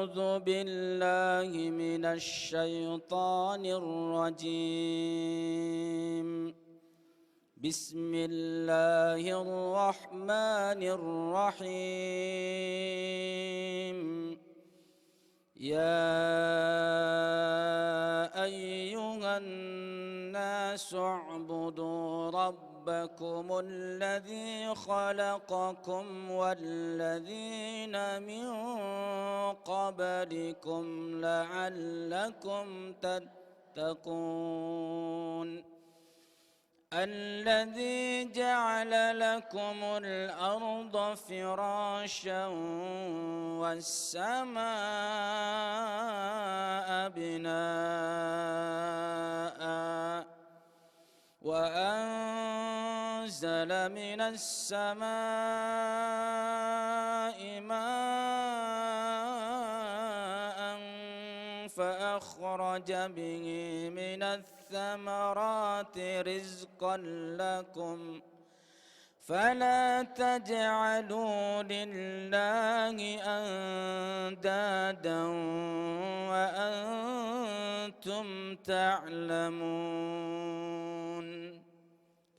أعوذ بالله من الشيطان الرجيم. بسم الله الرحمن الرحيم. يا أيها الناس اعبدوا ربكم الذي خلقكم والذين من قبلكم لعلكم تتقون. الذي جعل لكم الأرض فراشا والسماء بناء وأنزل من السماء ماء فأخرج به من الثمرات رزقا لكم فلا تجعلوا لله أندادا وأنتم تعلمون.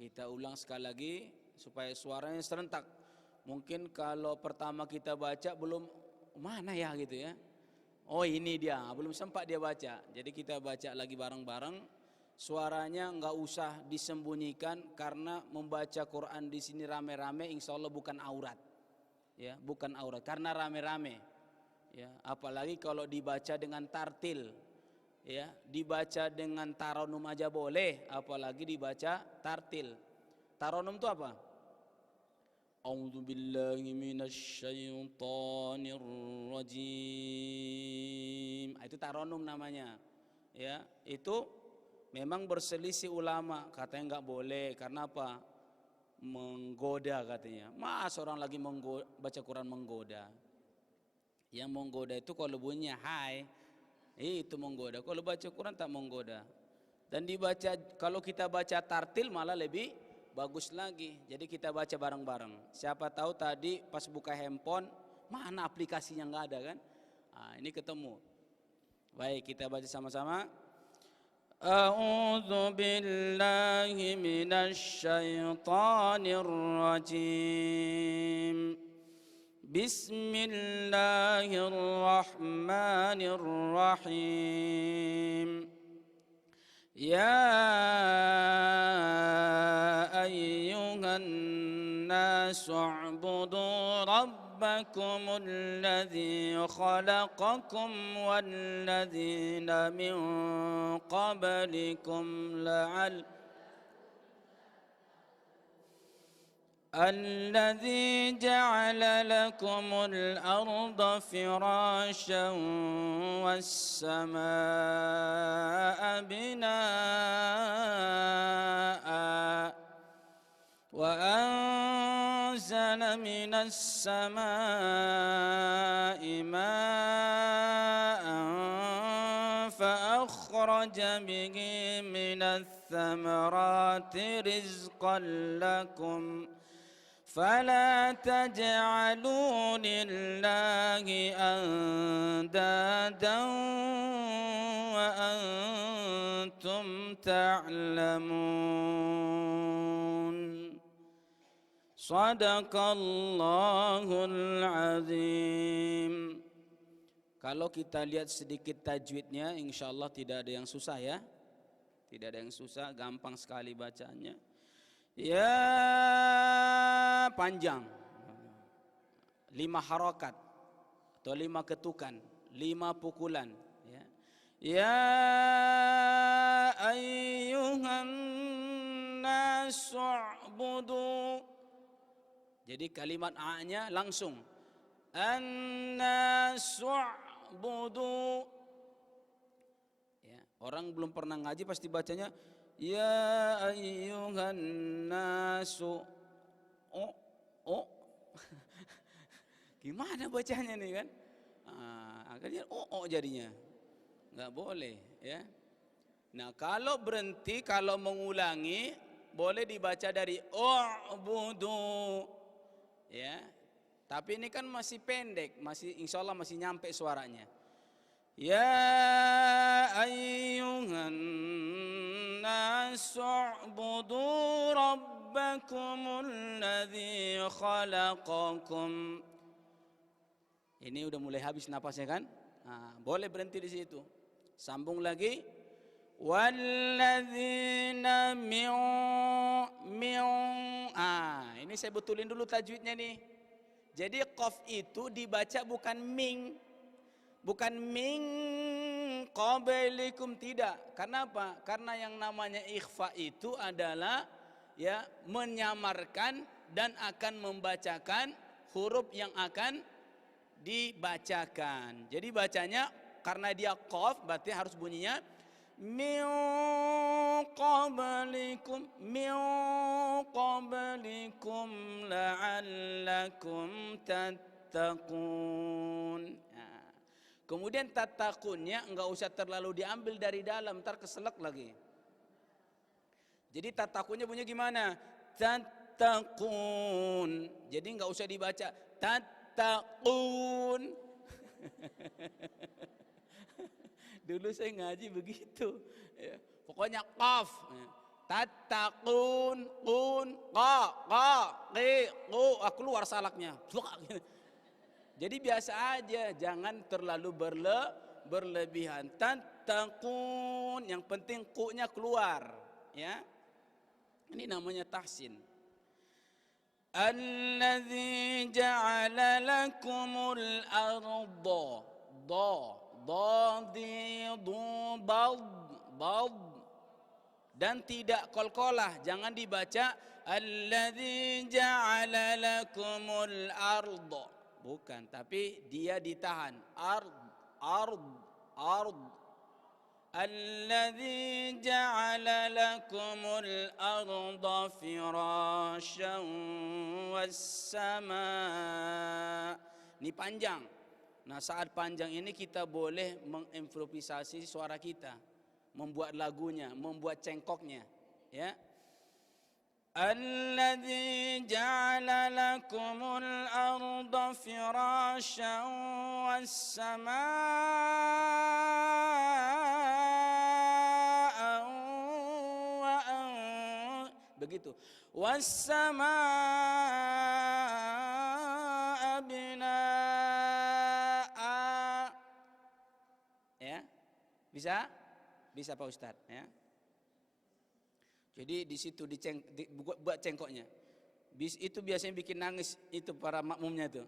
Kita ulang sekali lagi supaya suaranya serentak. Mungkin kalau pertama kita baca belum mana ya gitu ya. Oh ini dia, belum sempat dia baca. Jadi kita baca lagi bareng-bareng. Suaranya nggak usah disembunyikan karena membaca Quran di sini rame-rame insya Allah bukan aurat. Ya, bukan aurat karena rame-rame. Ya, apalagi kalau dibaca dengan tartil. Ya, dibaca dengan taronum aja boleh, apalagi dibaca tartil. Taronum itu apa? A'udzu billahi minasyaitonir rajim. Itu taronum namanya. Ya, itu memang berselisih ulama, katanya enggak boleh karena apa? Menggoda katanya. Mas orang lagi baca Quran menggoda. Yang menggoda itu kalau bunyinya hai, itu menggoda. Kalau baca Quran tak menggoda. Dan dibaca kalau kita baca tartil malah lebih bagus lagi. Jadi kita baca bareng-bareng. Siapa tahu tadi pas buka handphone mana aplikasinya nggak ada kan? Nah, ini ketemu. Baik, kita baca sama-sama. A'udzu billahi minasy syaithanir rajim. Bismillahirrahmanirrahim. Ya ayyuhan nasu u'budu rabbakumul ladzi khalaqakum walladzina min qablikum الذي جعل لكم الأرض فراشا والسماء بناء وأنزل من السماء ماء فأخرج به من الثمرات رزقا لكم فلا تجعلوا لله أندادا وأنتم تعلمون. صدق الله العظيم. Kalau kita lihat sedikit tajwidnya, insya Allah tidak ada yang susah ya. Tidak ada yang susah, gampang sekali bacanya. Ya panjang 5 harokat atau 5 ketukan, 5 pukulan ya. Ya ayyuhan nasu u'budu. Jadi kalimat a-nya langsung an-nasu u'budu ya. Orang belum pernah ngaji pasti bacanya ya ayyuhan nasu. Oh. Gimana bacanya nih kan? Akhirnya jadinya. Enggak boleh ya. Nah, kalau berhenti, kalau mengulangi boleh dibaca dari u'budu. Ya. Tapi ini kan masih pendek, masih insya Allah masih nyampe suaranya. Ya ayyuhan nas'budu rabbakumul ladzi khalaqakum. Ini udah mulai habis napasnya kan? Nah, boleh berhenti di situ. Sambung lagi. Walladzina ini saya betulin dulu tajwidnya nih. Jadi qaf itu dibaca bukan ming. Bukan ming qablikum, tidak. Karena apa? Karena yang namanya ikhfa itu adalah ya menyamarkan dan akan membacakan huruf yang akan dibacakan. Jadi bacanya karena dia qaf berarti harus bunyinya min qablikum la'allakum tattaqun. Nah, kemudian tattaqunnya enggak usah terlalu diambil dari dalam, ntar keselak lagi. Jadi tattaqunnya bunyi gimana? Tattaqun. Jadi enggak usah dibaca tattaqun. Dulu saya ngaji begitu. Ya, pokoknya qaf. Tattaqun, qun, qi, qu, keluar salaknya. Jadi biasa aja, jangan terlalu berlebihan. Tattaqun, yang penting ku-nya keluar, ya. Ini namanya tahsin. Alladzi ja'ala lakumul arda. Bad dan tidak qalqalah, jangan dibaca alladzi ja'ala lakumul arda, bukan, tapi dia ditahan. Ard alladzi ja'ala lakumul arda firasyan was sama. Ini panjang. Nah, saat panjang ini kita boleh mengimprovisasi suara kita, membuat lagunya, membuat cengkoknya, ya. Alladzi ja'ala lakumul arda firasyan was samaa begitu. Was samaa binaa. Ya. Bisa? Bisa Pak Ustadz, ya. Jadi di situ buat cengkoknya. Itu biasanya bikin nangis itu para makmumnya itu.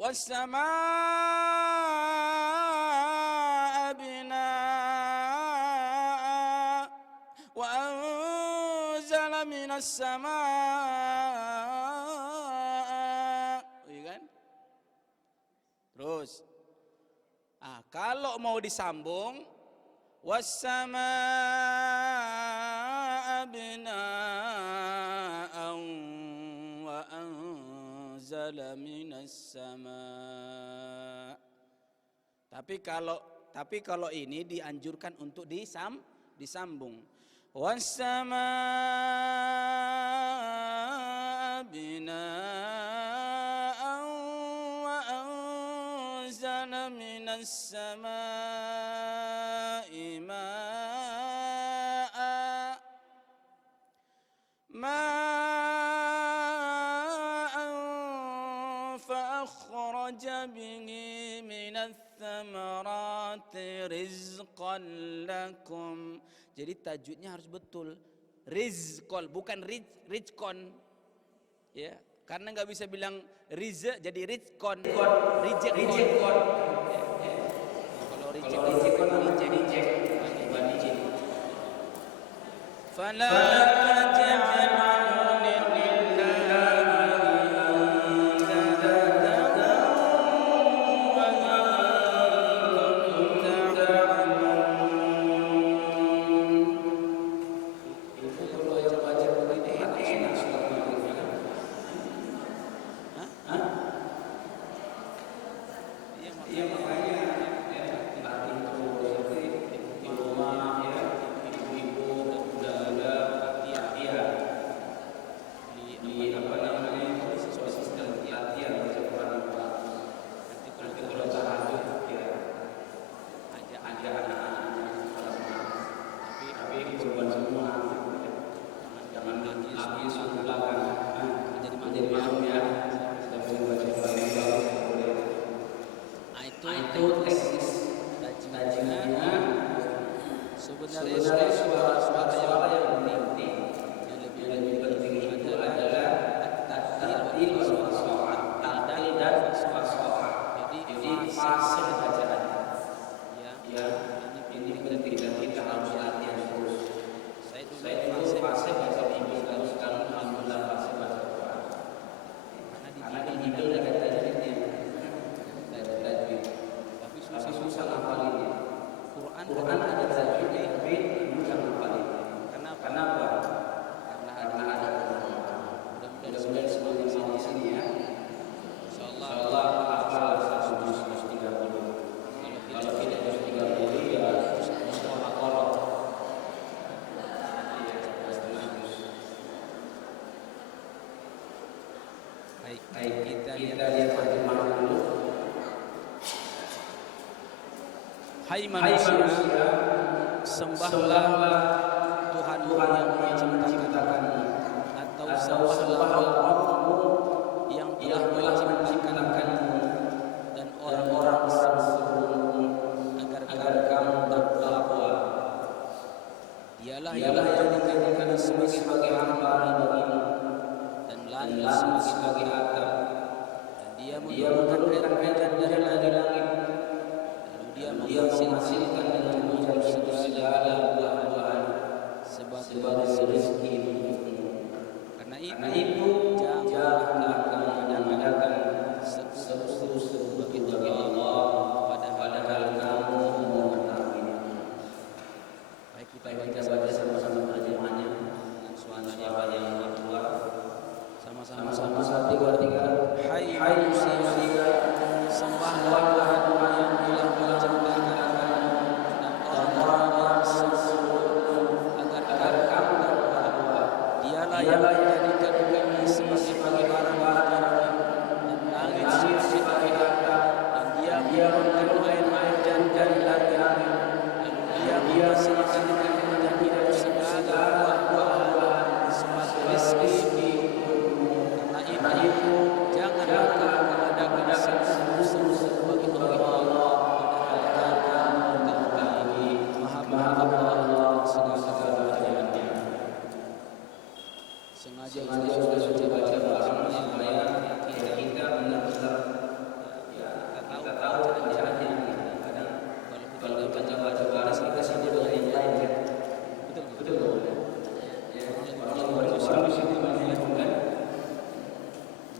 Was-samaa'a binaa'a wa anzala minas samaa'a. Iya kan? Terus. Kalau mau disambung was-samaa'a bina'an wa anzala minas sama'. Tapi kalau ini dianjurkan untuk disambung. Was-samaa'a bina'an wa anzala minas sama'i ma'an fa'akhraja bihi minats thamarati rizqan lakum. Jadi tajwidnya harus betul. Rizqan, bukan rizqon. Ya, karena nggak bisa bilang rizq jadi rizqon. Rizqon. Kalau rizqon fala taj'alu lillahi teknis tajwidnya. Sebenarnya suara-suara yang penting, yang lebih penting adalah at-ta'til dan suara. Jadi fase bacaan. Ya, ini penting dan kita harus latihan terus. Saya dulu fase baca minggu sekarang alhamdulillah fase baca Quran. Karena di Bible ada tajwidnya. Tapi susah hafalinnya. Quran ada tajwidnya tapi susah hafalinnya. Kenapa? Karena ada. Mudah-mudahan semua di sini ya. Insyaallah hafal 130. Kalau tidak 130 ya semua hafal. Baik, kita lihat bagaimana dulu. Hai manusia, sembahlah Tuhanmu yang menciptakanmu, atau sembahlah Rabbmu yang telah menciptakanmu dan orang-orang sebelummu, agar kamu takwa. Dialah yang menjadikan kamu sebagai hamba bagimu dan langit sebagai atap, dan Dia menurunkan air hujan dari langit, lalu Dia menghasilkan dengan hujan segala buah-buahan sebagai rezeki untukmu. Karena itu janganlah kamu menyandarkan seru-seru bagi Allah padahal kamu mengetahuinya. Baik, kita baca sama-sama terjemahannya dengan suara yang kuat. Sama-sama 1, 2, 3. Hai manusia, sembahlah Tuhanmu yang telah menciptakanmu dan orang-orang yang sebelummu, agar kamu takwa. Dialah yang menjadikan bumi sebagai barang-barang dan langit sebagai atap, dan Dia menurunkan air hujan dari langit, lalu Dia menghasilkan dengan hujan itu segala buah-buahan sebagai rezeki. Karena itu janganlah kamu mengadakan seru-seru bagi Allah padahal kamu mengetahui Maha Allah segala-galanya. Sengaja kita baca supaya kita benar-benar kita tahu caranya. Kadang kalau kita baca kita sendiri dengan yang lain. Betul. Kalau sini kan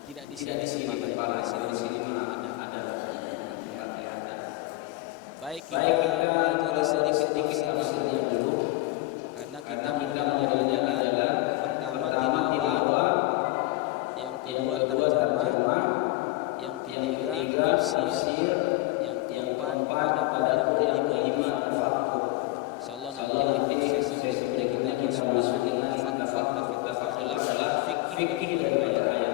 tidak di sini mana ada. Baik, kita tulis sedikit dulu, karena kita mengenalnya adalah pertama tilawah, yang kedua terjemah, yang ketiga tafsir, yang keempat pada kelima fakku. Insyaallah nanti sesi kita masuk dengan fikih dan ayat-ayat.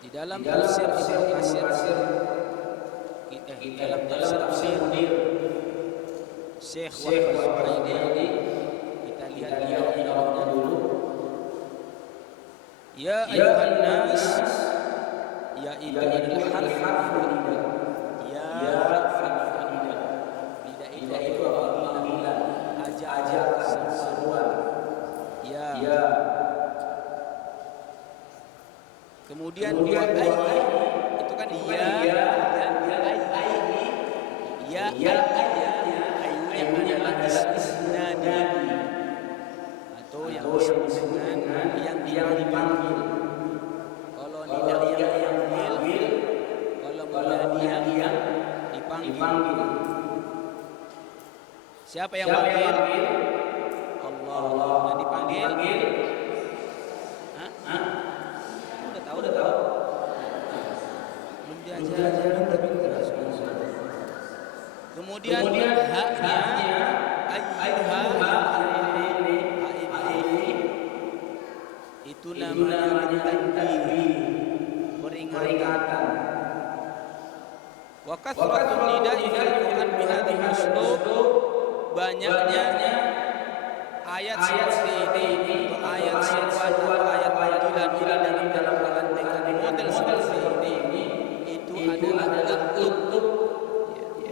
Di dalam tafsir Ibnu Katsir, dalam tafsir Syekh Wahab Zuhaili, kita lihat dialognya dulu. Ya ayuhan nas, ya itu adalah harf ya tidak itu apabila ajak seruan ya. Kemudian dua ai itu kan ayunya adalah isnadi atau yang disebut dengan yang dipanggil. Kalau tidak yang dipanggil, kalau menjadi yang dipanggil. Siapa yang panggil? Allah. Yang dipanggil? Udah tahu. Belum diajarin Kemudian haknya itu namanya tanbih, peringatan. Wa kathratun nida'i fil Qur'an bihadhihi uslub, banyaknya ayat seperti ini, ayat seruan, ayat panggilan dalam Quran dengan model seperti ini, itu adalah bentuk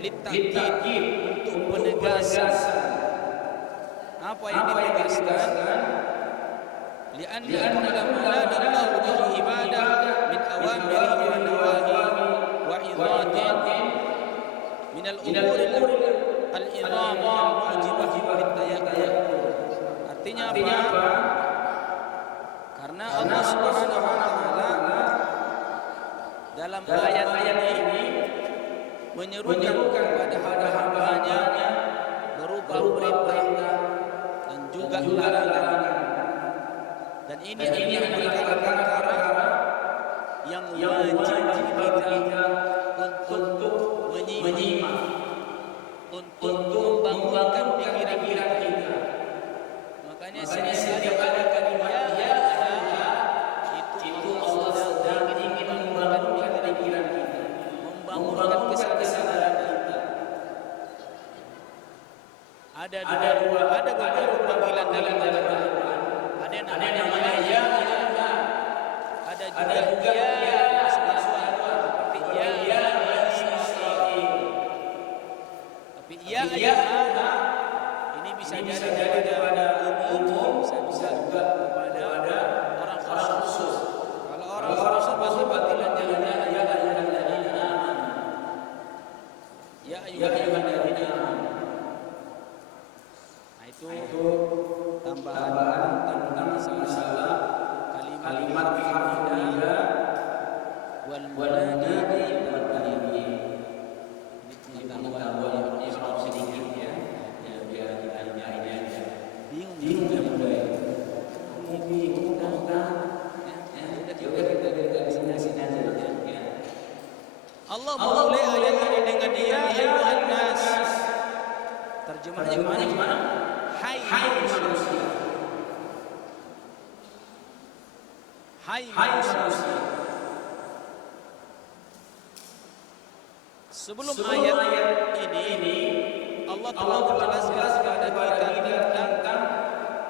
litakid, untuk penegasan. Apa yang ditegaskan? Li'anna kulla ma nadallahu bihi ibadah min awamirihi wa nawahihi wa idhatin min al-umur al-idham al-mujibah bit-tayaqqun. Artinya apa? Karena Allah Subhanahu wa taala dalam ayat-ayat ini menyerukan kepada hamba-hambanya berupa perintah dan juga larangan. Dan ini adalah perkara yang wajib kita untuk menyimak, untuk membangunkan pikiran kita. Makanya setiap ada kalimat ya itu Allah sedang ingin membangunkan pikiran kita, membangunkan kesadaran kita. Ada beberapa panggilan dalam Al-Quran. Ada namanya ya, ada juga ya seperti ya Israil. Tapi ya ini bisa jadi kepada umum, bisa juga kepada orang khusus. Kalau orang khusus pasti panggilannya ya ayyuhalladzina amanu. Nah itu tambahan tentang masalah kalimat hamidah wal munadi wal munadi. Ini pengetahuan yang sedikit ya, biar kita ini aja. Bingung ya. Allah mulai ayat ini dengan ya ayyuhan nas. Terjemahnya gimana? Hai manusia. Hai manusia. Sebelum ayat ini Allah telah menjelaskan kepada kita tentang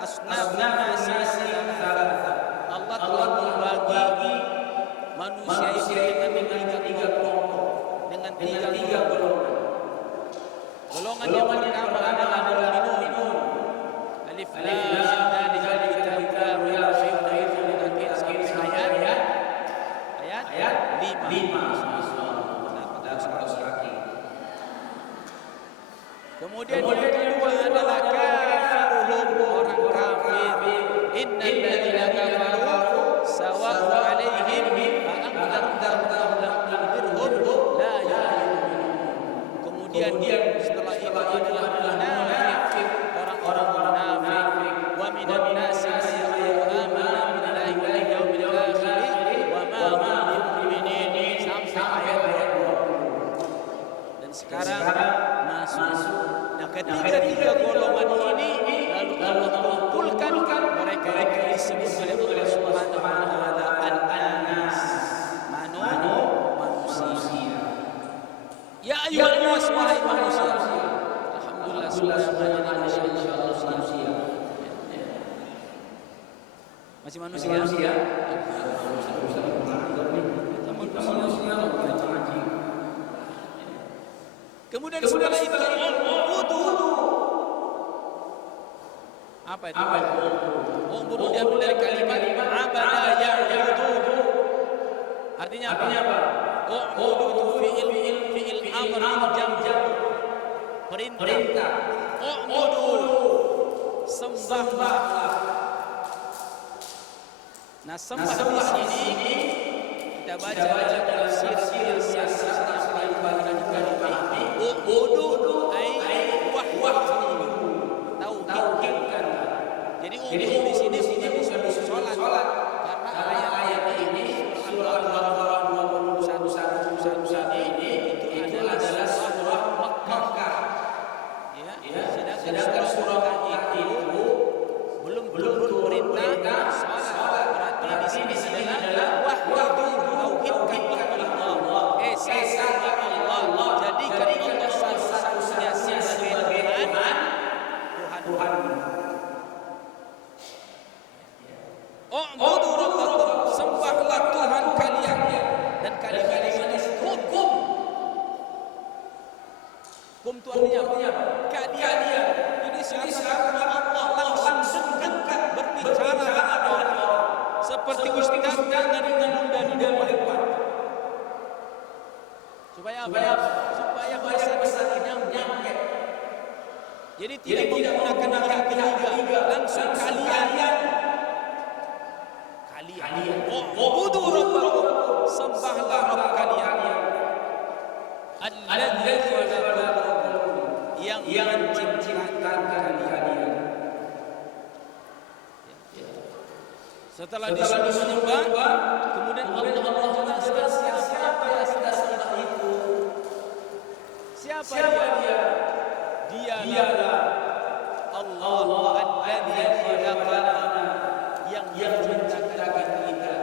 asnaf nasi. Allah telah membagi manusia itu dengan tiga kelompok, dengan tiga golongan. Golongan yang pertama adalah mu'minun. Alif lam dzalika kitabun la raiba fihi ayat 5. Kemudian yang kedua adalah kafirun, orang kafir. Innal ladzina kafaru sawa'un 'alaihim a'anzartahum lam tunzirhum la yu'minun. Kemudian setelah itu adalah munafik, orang-orang munafik. Wa minan nasi may yaqulu billahi wal yawmil akhir wa ma hum bimu'minin sampai ayat 20. Dan sekarang masuk. Nah, ketiga golongan ini lalu Allah kumpulkan mereka yang disebut oleh Allah Subhanahu wa taala an-nas, manusia. Ya ayyuhan nas, wahai manusia. Alhamdulillah semuanya manusia. Masih manusia? Kemudian setelah itu apa itu? Ubudu diambil dari kalimat abada ya'budu. Artinya apa? Ubudu fi'il amr jam. Perintah. Ubudu, sembahlah. Nah, sembah di sini kita baca dalam tafsir yang paling banyak. Ubudu ai wahyu. Tauhidkan. Jadi ubudu di sini bukan sholat. Karena ayat ini surah Al-Baqarah ini itu adalah surah Makkah. Ya, sedangkan surah itu belum perintah sholat. Berarti di sini adalah wahyu tauhidkan Allah. Esa Allah. Jadikan Kum itu artinya apa? Kalian. Jadi seakan-akan Allah langsung dekat berbicara dengan orang. Seperti ustaz dengan bunda di depan. Supaya apa? Supaya bahasa kita nyampe. Jadi tidak menggunakan pihak ketiga, langsung kalian. Ubudu rabbakum, sembahlah Rabb kalian. Alladzi khalaqakum, yang menciptakan kalian. Setelah disuruh menyembah, kemudian Allah jelaskan siapa yang sudah sembah itu. Siapa dia? Dialah Allah alladzi khalaqana, yang menciptakan kita.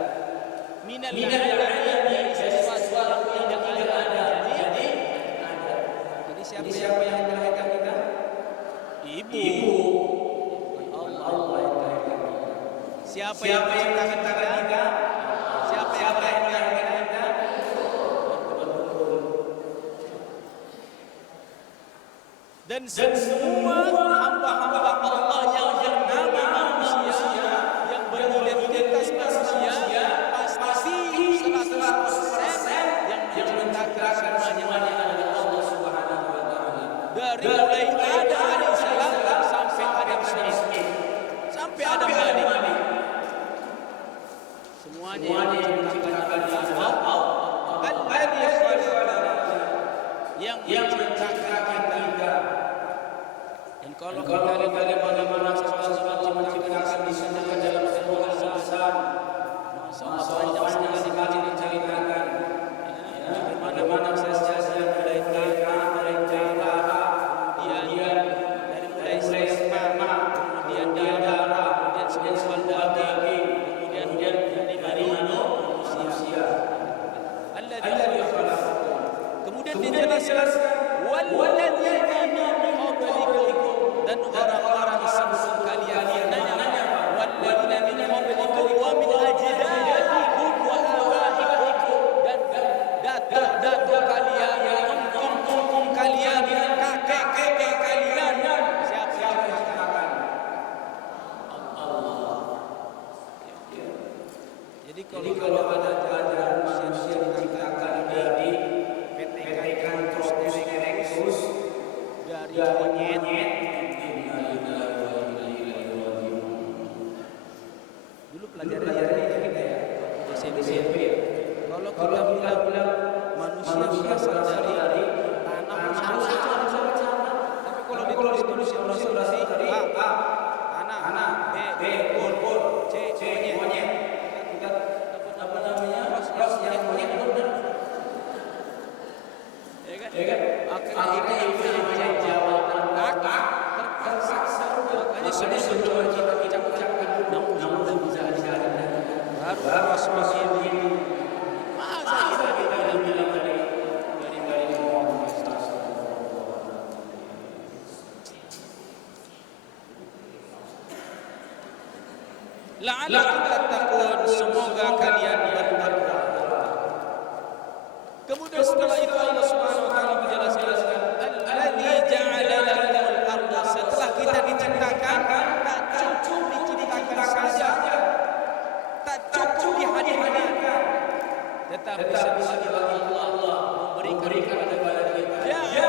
Minal ayati, sesuatu yang tidak ada jadi ada. Jadi siapa yang melahirkan kita? Ibu. Allah yang melahirkan kita. Siapa yang menciptakan kita? Siapa yang melahirkan kita? Dan semua hamba-hamba Allah yang bernama manusia, yang beridentitas manusia, pasti 100% yang menciptakan semuanya adalah Allah Subhanahu wa taala. Dari mulai Adam alaihissalam sampai Adam sendiri, sampai Adam balik, semuanya yang diciptakan Allah. Alladzi khalaqana, yang menciptakan kita. Dan kalau kita bagaimana sesuatu menciptakan disanakan dalam sebuah alasan, masa panjang sekali diceritakan. Bagaimana sesuatu yang merencana, kemudian dari mulai sperma, kemudian darah, kemudian sel daging, kemudian dari manusia. Alladzi khalaqakum. Kemudian dijelaskan walladzina min qablikum, dan orang-orang sebelum kalian nanya walladzina min qablikum wa min ajdadikum wa abaikum, dan datuk kalian, om kalian, kakek kalian. Siapa yang menciptakan? Allah. Jadi kalau ada jalan manusia diciptakan dari petekan terus dari monyet. Dulu pelajaran kita ya, SMP. Kalau kita bilang manusia berasal dari tanah, tapi kalau ditulis dari A, tanah, B, bol, C, monyet. Kita apa namanya? Monyet. Ya kan? Akhirnya itu yang jawaban terpaksa. Makanya sebelum kita ucapkan namun bisa baru Rasulullah ini. Masa kita bilang dari la'allakum tattaqun, semoga kalian bertakwa. Kemudian setelah itu Allah Subhanahu wa taala menjelaskan alladzi ja'ala lakumul arda, setelah kita diciptakan tak cukup diciptakan saja, tak cukup dihadirkan, tetapi sebagai Allah memberikan kepada kita. Ya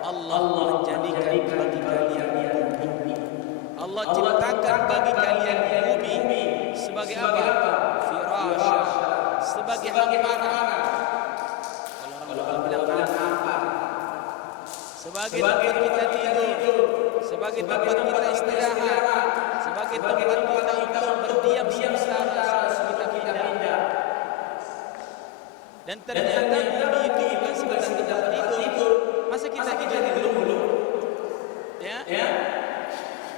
Allah menjadikan bagi kalian bumi. Allah ciptakan bagi kalian bumi sebagai apa? Firasya, sebagai makanan. Kalau orang bilang apa? Sebagai tempat kita tidur, sebagai tempat kita istirahat, sebagai tempat kita untuk berdiam sementara kita pindah. Dan ternyata bumi itu bukan sekedar tempat tidur. Masa kita tidur dulu? Ya?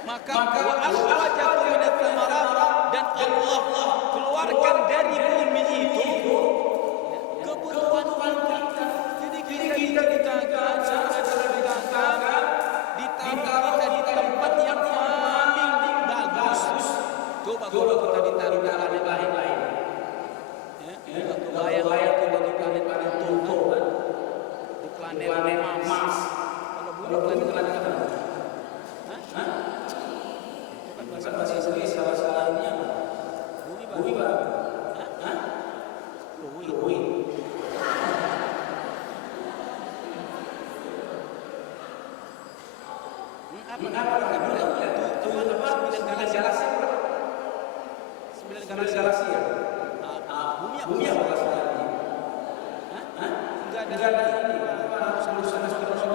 Maka wa akhrajakum minat thamarat, dan Allah keluarkan dari bumi itu kebutuhan kita. Jadi kita diciptakan, ditambah kita di tempat yang paling bagus. Coba kita ditaruh di planet lain. Ya, kebayang kita di planet Pluto, di planet 9 galaksi. 9 galaksi ya. Bumi apa galaksi? Enggak ada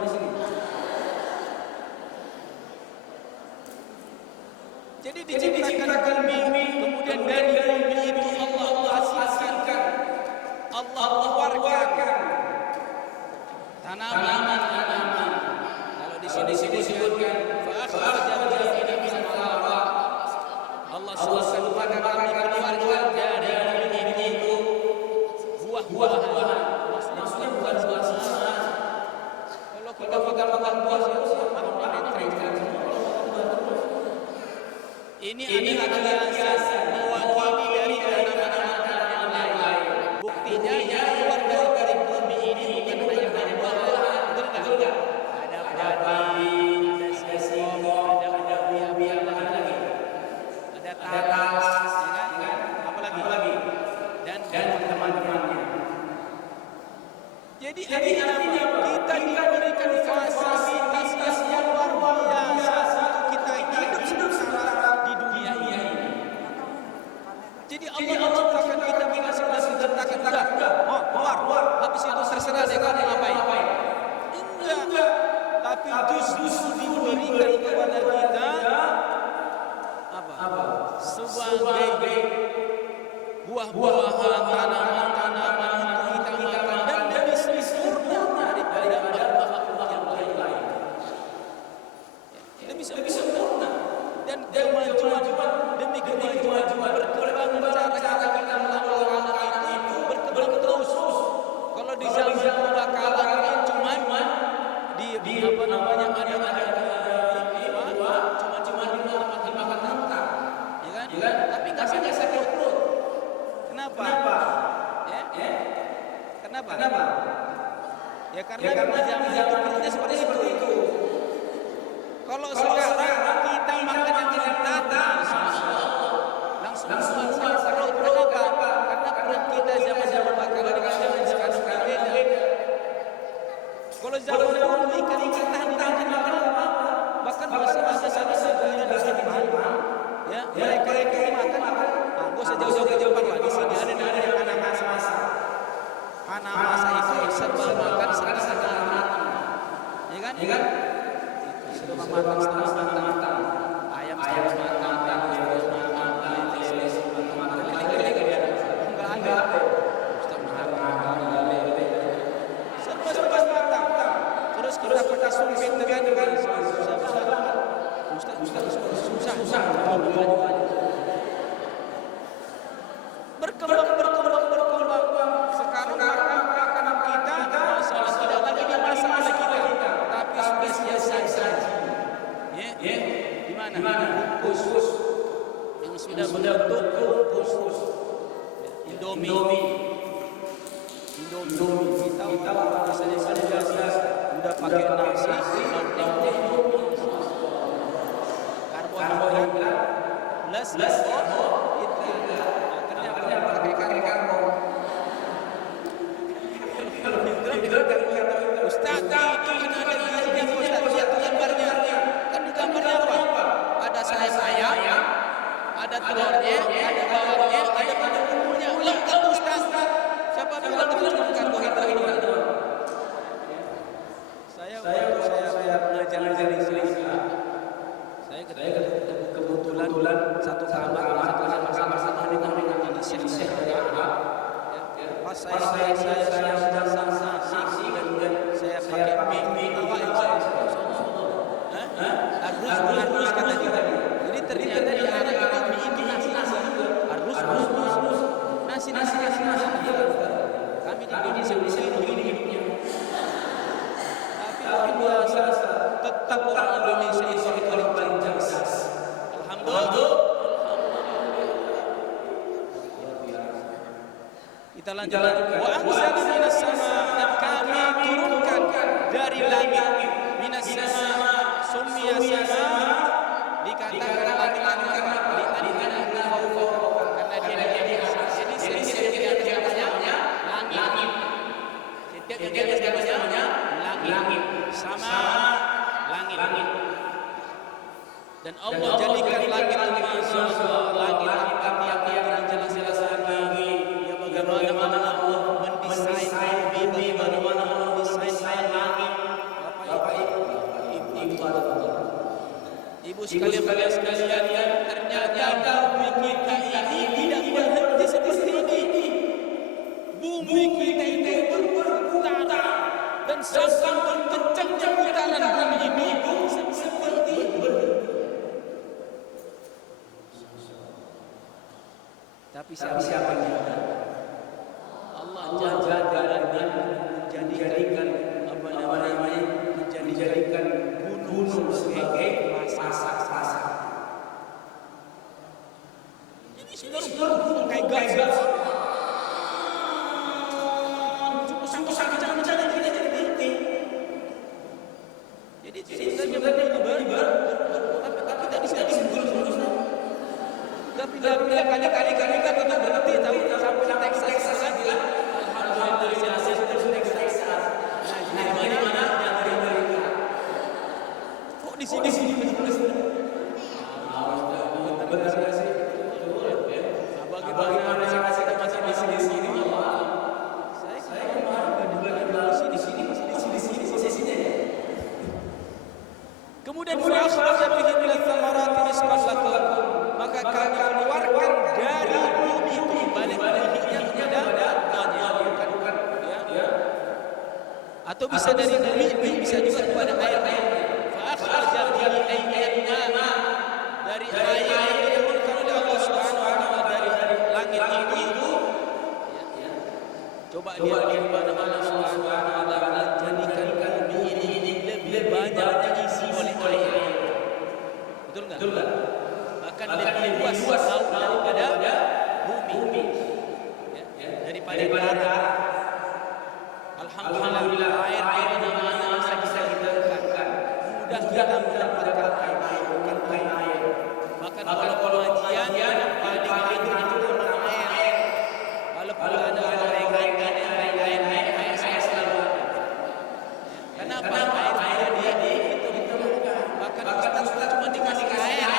di sini. Jadi diciptakan bumi, kemudian dari bumi itu Allah hasilkan, Allah keluarkan tanaman. Kalau di sini disebutkan fa'akhraja bihi min al-thamarat. Allah SWT kami keluarkan dari bumi itu buah-buahan. Maksudnya buah-buahan. Kalau kita makan buah ini adalah kiasan mewakili dari tanaman-tanaman yang lain. Buktinya yang keluar dari bumi ini bukan hanya buah-buahan, betul nggak? Ada padi, ada singkong, ada buah-buahan lagi, ada talas, apa lagi? Dan teman-temannya. Jadi apa? Kita diberikan fasilitas yang luar biasa untuk kita hidup sementara di dunia ini. Jadi Allah menciptakan kita bila sudah diciptakan keluar. Habis itu terserah deh kamu ngapain. Enggak. Tapi justru diberikan kepada kita apa? Sebagai buah-buahan, tanaman-tanaman untuk kita makan dan lebih sempurna daripada makhluk yang lain. Lebih sempurna dan kemajuan demi kemajuan berkembang cara kita melakukan itu berkembang terus. Kalau di zaman purbakala kan cuma di apa namanya cuma dimakan mentah, ya kan? Tapi nggak sampai sakit perut. Kenapa? Kenapa? Ya karena di zaman itu perutnya seperti itu. Kalau sekarang kita makan yang mentah, langsung perut. Kenapa? Karena perut kita zaman purbakala dengan zaman sekarang beda. Kalau zaman dulu ikan tahan makan apa? Bahkan masih ada satu negara di Jepang, ya mereka itu makan. Gak usah jauh-jauh ke Jepang lah. Di sini ada yang Hanamasa itu serba makan setengah matang, ya kan? Setengah matang. Ayam setengah matang, lele setengah matang. Enggak ada. Setengah matang. Serba matang. Terus kita pakai sumpit dengan susah. Berkembang. Sekarang makanan kita masalah tidak lagi di masalah kita, tapi sudah selesai. Ya, di mana? Bungkus yang sudah berbentuk bungkus. Indomie. Kita misalnya sudah pakai nasi, karbohidrat plus Ustaz, itu ada gizinya Ustaz. Lihat gambarnya. Kan di gambarnya apa? Ada sayap, ada telurnya, ada bawangnya, ada bumbunya. Lengkap Ustaz. Siapa bilang itu cuma karbohidrat ini? Saya mengajar di sini. Saya kebetulan satu kamar sama dengan ini Syekh. Pas saya sedang nasi dan saya pakai mie harus kata kita. Jadi ternyata di anak kita mie ini nasi harus nasi. Kami di Indonesia begini hidupnya. Tapi luar biasa, tetap orang Indonesia itu paling cerdas. Alhamdulillah. Kita lanjutkan. Wa anzalna minas sama, dan kami turunkan dari langit. Minas sama, summiya sama, dikatakan langit karena dia jadi setiap namanya langit. Setiap namanya langit. Sama langit. Dan Allah jadikan langit itu Masya Allah, langit yang jelas-jelas lagi. Ya bagaimana Allah mendesain bumi, bagaimana Allah mendesain langit. Bapak Ibu, Ibu sekalian, ternyata bumi kita ini tidak berhenti seperti ini. Bumi kita itu berputar dan sedang berkencangnya putaran bumi ini seperti tapi siapa yang Allah jaga dan menjadikan menjadikan gunung sebagai pasar. Ini sudah kayak gas. Jadi sebenarnya berubah, tapi kita bisa terus. Tapi kali-kali kita tetap berhenti tahu sampai Texas lagi. Alhamdulillah saya Texas. Nah, di mana dari Amerika? Kok di sini? Benar sih. Bagaimana kita masih di sini? Saya kemarin di sini. Kemudian maka kami keluarkan dari bumi itu balik-baliknya kepada ya. Atau bisa dari bumi, bisa juga kepada air. Dari air yang diturunkan oleh Allah Subhanahu wa taala dari langit itu. Coba dia bagaimana Allah Subhanahu wa taala menjadikan bumi ini lebih banyak diisi oleh air. Betul enggak? Bahkan lebih luas daripada bumi. Daripada darat. Alhamdulillah air di mana bisa kita dapatkan. Mudah kita mendapatkan air. Bahkan kalau pengajian yang paling itu air. Walaupun ada air selalu. Kenapa air dia itu? Bahkan Ustaz cuma dikasih air.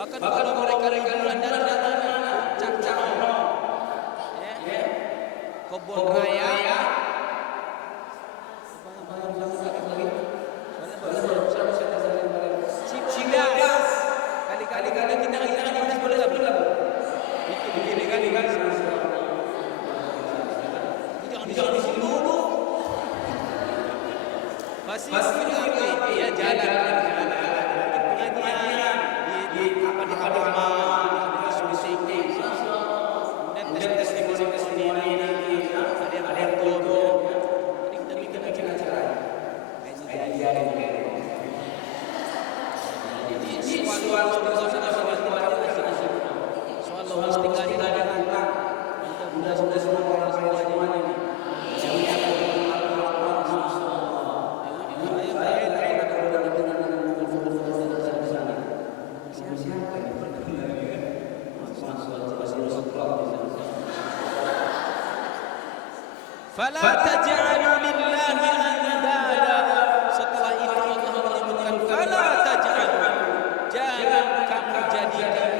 Bahkan kalau mereka bulan Kebun Raya, Cidas, kali-kali kita boleh begini kali. Jangan di sini dulu. Masih ya jalan. Di Fala taj'alu lillahi andada. Setelah itu Allah menyebutkan fala taj'alu, jangan kamu jadikan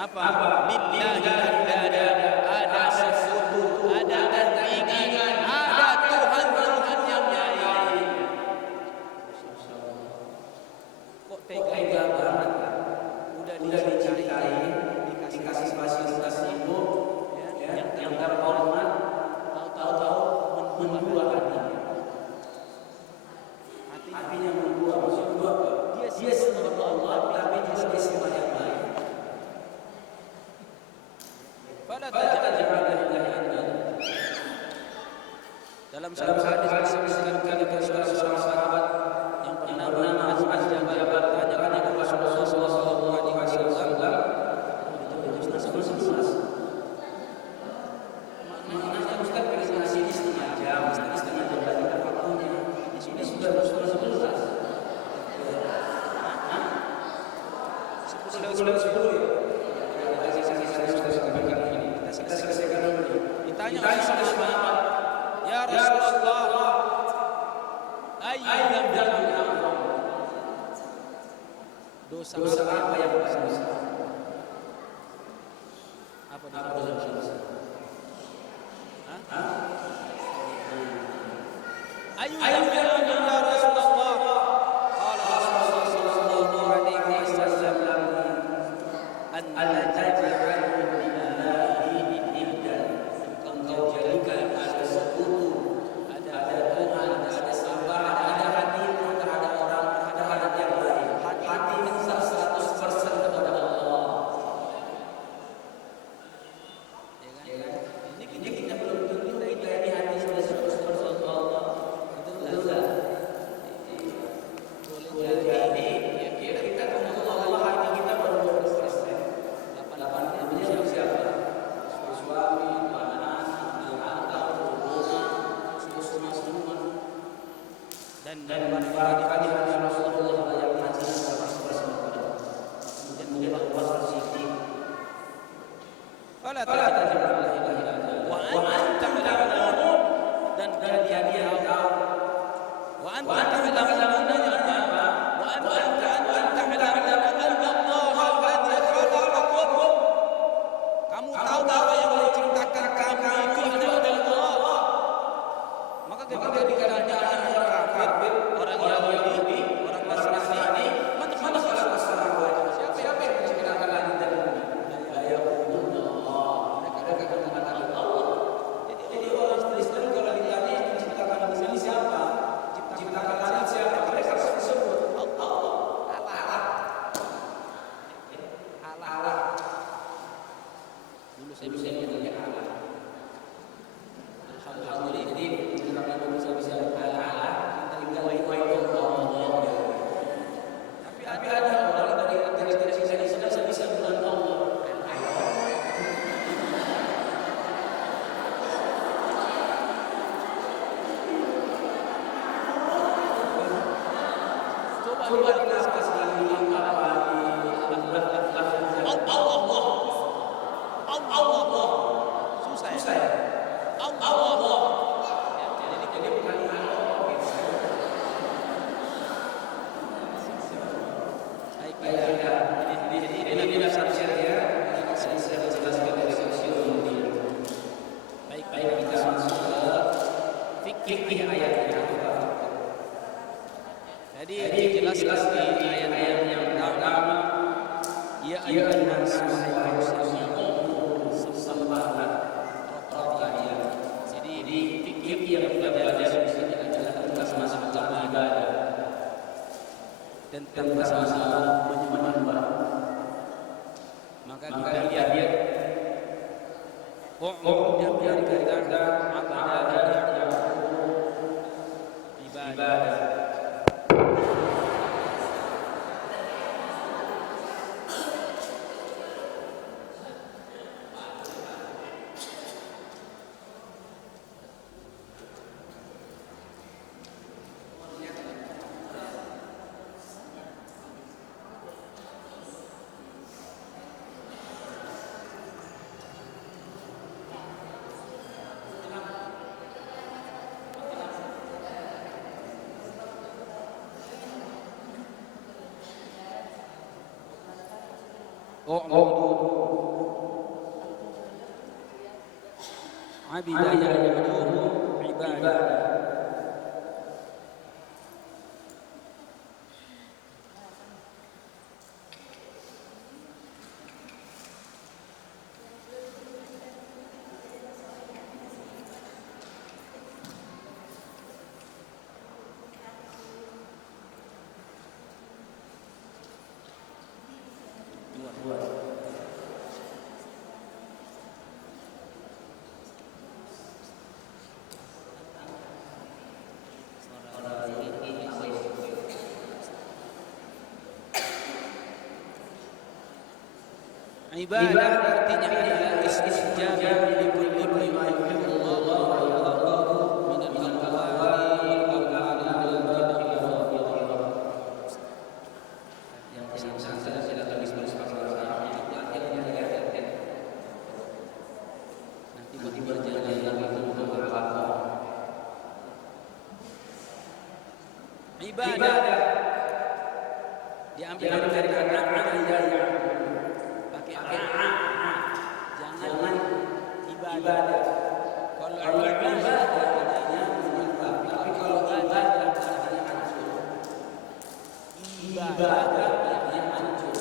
apa? Lillahi andada, ada sekutu, ada tandingan, ada Tuhan yang lain. Kok tega banget? Udah dicintai, dikasih fasilitas hidup, yang terhormat, tahu-tahu mendua hatinya mendua. Maksud dua, dia sembah Allah, tapi dia sembah yang lain. Pada dalam satu hadis disebutkan kepada seorang sahabat yang pernah bernama Mu'adz Jabal, tanyakan kepada Rasulullah sallallahu alaihi wasallam, maknanya Ustaz presentasi ini setengah jam dari waktunya. Ini sudah 11. Kita selesaikan dulu. Ditanya oleh sahabat, ya Rasulullah, ayyu dzambin dosa apa yang besar? Apa dosa besar? Ayyu dzambin ya Rasulullah? Qala Rasulullah sallallahu alaihi wasallam, an taj'al lillahi niddan. Engkau jadikan ada sekutu, ada Tuhan, ada sembah, ada hatimu terhadap orang, terhadap yang lain. Hati besar 100% kepada Allah. Ya kan? Ini kita belum tentu ini hati sudah 100% Allah. Betul tak? Boleh jadi ya kita ketemu Allah, hati kita baru 20%. 88% siapa? Suami, anak, semua. Dan barangkali Rasulullah yang haji 100% kemudian menjadi puasa rezeki. Fala taj'al wa anta ta'lamun, dan kalian tahu wa anta ta'lamun wa anta ta'lamun anna Allah alladhi khalaqakum. Kamu tahu bahwa yang menciptakan kamu itu adalah Allah. Maka ketika ditanya orang kafir, orang Yahudi, orang Nasrani, mana siapa yang menciptakan langit dan bumi? Ya Allah. Mereka mengatakan Allah. Jadi orang Islam kalau ditanya yang menciptakan bumi siapa? Ciptakan langit siapa? Mereka sebut Allah. Allah. Dulu saya bisa bilang Allah. Alhamdulillah, jadi kita bisa Allah, kita tinggal Allah. Tapi ada orang dari sini sudah bisa bilang Allah. Coba lihat Allah. Susah ya? Allah. Jadi bukan Allah. Baik. Jadi ini saja ya. Saya jelaskan dari sisi ini. Baik, kita masuk ke fikih ayatnya. Jadi dijelaskan di ayat-ayat yang pertama, ya ayyuhan nas yang kita belajar di sini adalah tentang masalah ibadah, tentang masalah menyembah. Maka kita lihat dia dikatakan ada ibadah. Abida ya'buduhu ibadah. Ibadah artinya adalah istijabah li kulli ma yuhibbu Allah wa yardahu min al-aqwali wal a'mali yang saya tidak habis nanti bagi berjalan lagi untuk apa ibadah diambil dari kata jangan ibadah. Kalau ibadah tapi kalau ibadah yang hancur.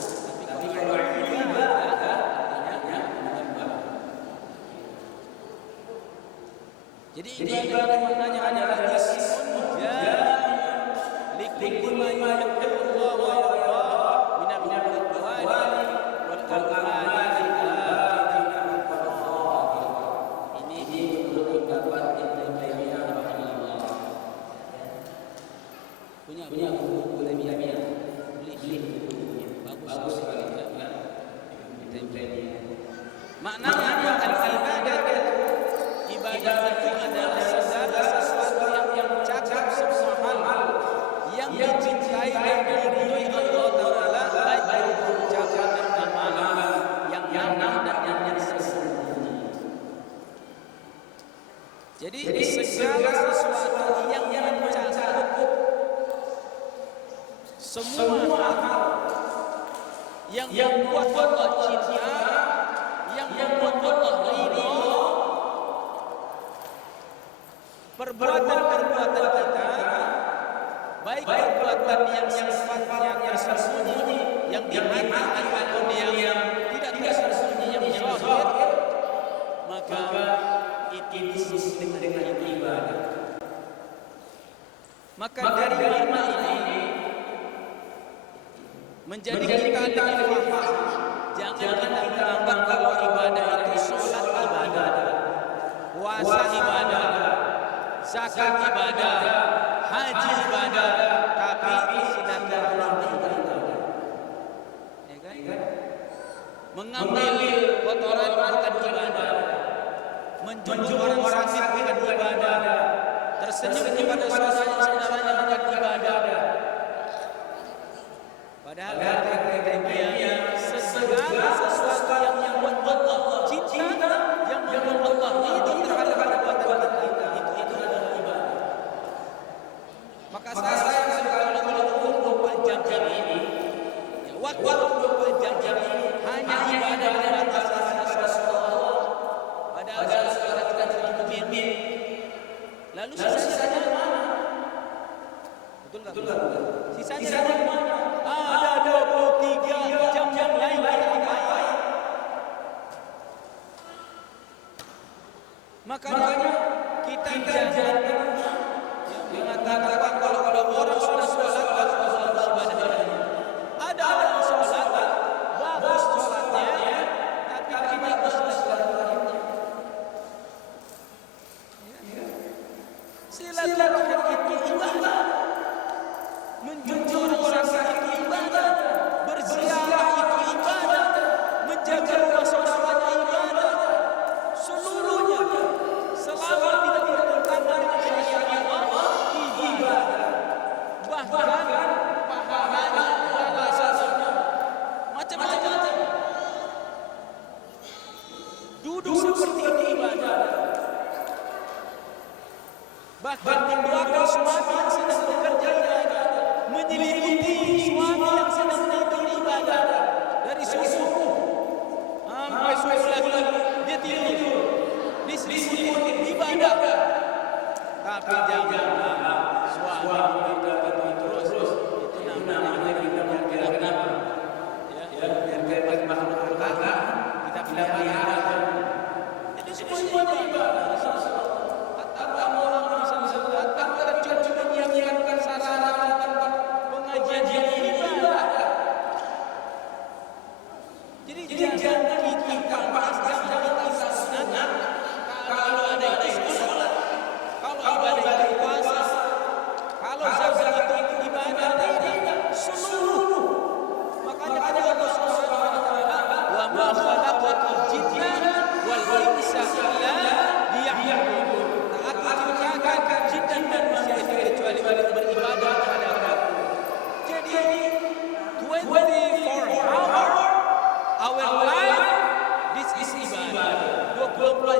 Tapi kalau ibadah artinya menyembah. Jadi ibadah maknanya adalah ismun jami' likulli ma yuhibbu Allah wa yardah min al-aqwali wal a'mali. punya buku Lemia beli bagus sekali ya. Maknanya ibadah itu adalah segala sesuatu yang cakap semua hal yang dicintai dan diridhoi Allah Taala baik berupa ucapan dan amalan yang nyata dan yang sesungguhnya. Jadi segala sesuatu yang mencakup semua hal yang membuat Allah cinta, yang membuat Allah ridho, perbuatan-perbuatan kita, baik perbuatan yang sifatnya tersembunyi, yang di hati ataupun yang tidak tersembunyi, yang zahir, maka itu disebut dengan ibadah. Maka dari makna ini menjadi kita faham, jangan kita menganggap kalau ibadah itu sholat ibadah, puasa ibadah, zakat ibadah, haji ibadah, tapi silaturahmi ibadah. Ya kan? Mengambil kotoran bukan ibadah, menjunjung orang sakit bukan ibadah, tersenyum kepada saudaranya bukan ibadah. Padahal segala sesuatu yang membuat Allah cinta, yang membuat Allah ridho terhadap perbuatan kita, itu adalah ibadah. Maka saya kalau 24 jam ini, waktu 24 jam ini hanya ibadah dan atas Rasulullah. Padahal sekarang kita terjun. Lalu sisanya mana? Betul enggak?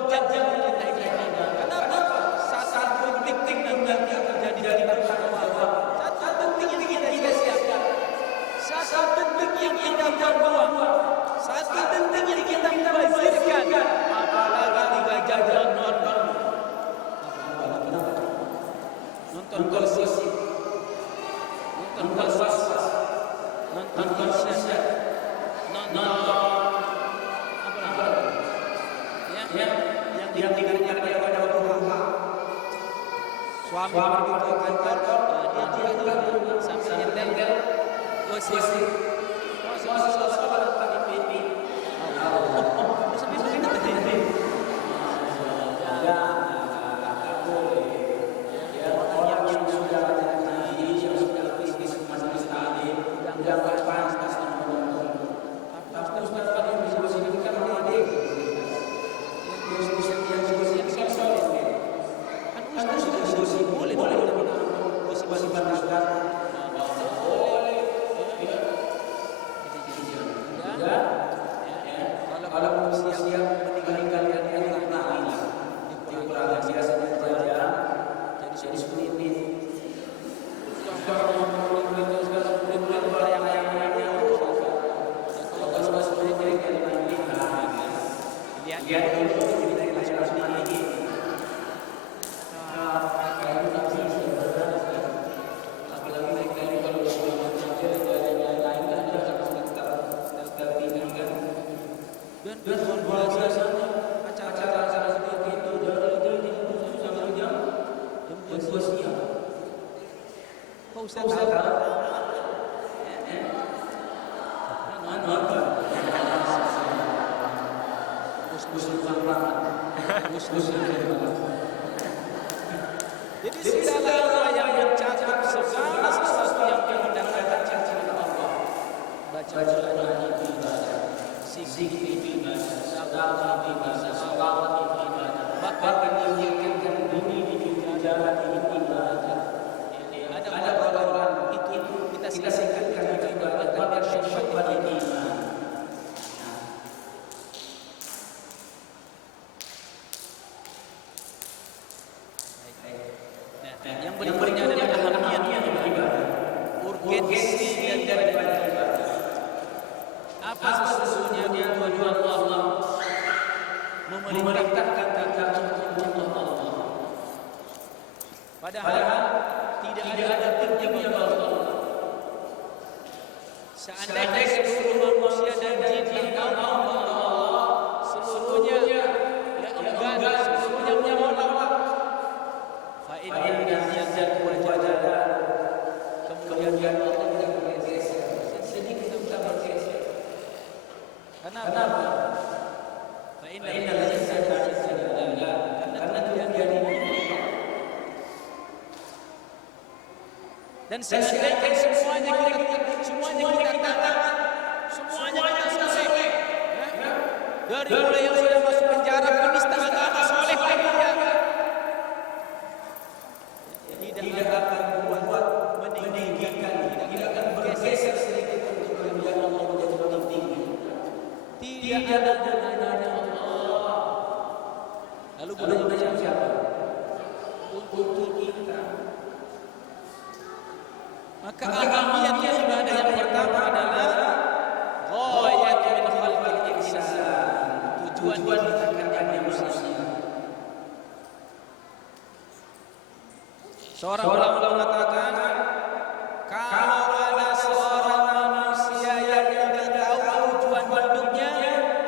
jam kita ini. Kenapa? Satu detik nanti akan jadi berpahala. Satu detik yang kita siapkan. Satu detik yang kita buang. Satu detik yang kita mubazirkan. Apalagi 3 jam nonton. Nonton gosip. Nonton was-was. Nonton konser. Nonton apa lagi? Ya, yang didengar pada waktu suami pergi ke kantor, dia juga sambil nyetel gosip. Jadi segala yang mencakup segala sesuatu yang mendatangkan ciptaan Allah. Baca Al-Quran ibadah, zikir ibadah, sedekah ibadah, salawat ibadah, bahkan menyingkirkan bumi di jalan ibadah. Ada orang itu kita singkatkan ibadah bahkan syukur ini. Yang berikutnya adalah ahamiyatnya ibadah, urgensi daripada ibadah. Apa sesungguhnya tujuan Allah memerintahkan kita untuk Allah. Padahal tidak ada tiga Allah. Seandainya seluruh manusia dan jin tahu Allah, seluruhnya enggan, seluruhnya menolak. Fa'inna ziyadatu wajada. Kemudian Allah tidak bergeser. Sedikit kita bergeser. Kenapa? Fa'inna ziyadatu wajada. Karena dia dan seandainya semuanya kita katakan, semuanya kita selesai. Dari mulai yang sudah masuk penjara, penista agama, soleh lainnya. Tidak akan membuat meninggikan, tidak akan bergeser sedikit untuk kemudian Allah menjadi tinggi. Tidak ada gunanya Allah. Lalu gunanya siapa? Untuk kita. Maka ahamiyatnya ibadah yang pertama adalah ghayatu min khalqil insan. Tujuan diciptakannya manusia. Seorang ulama mengatakan, kalau ada seorang manusia yang tidak tahu tujuan hidupnya,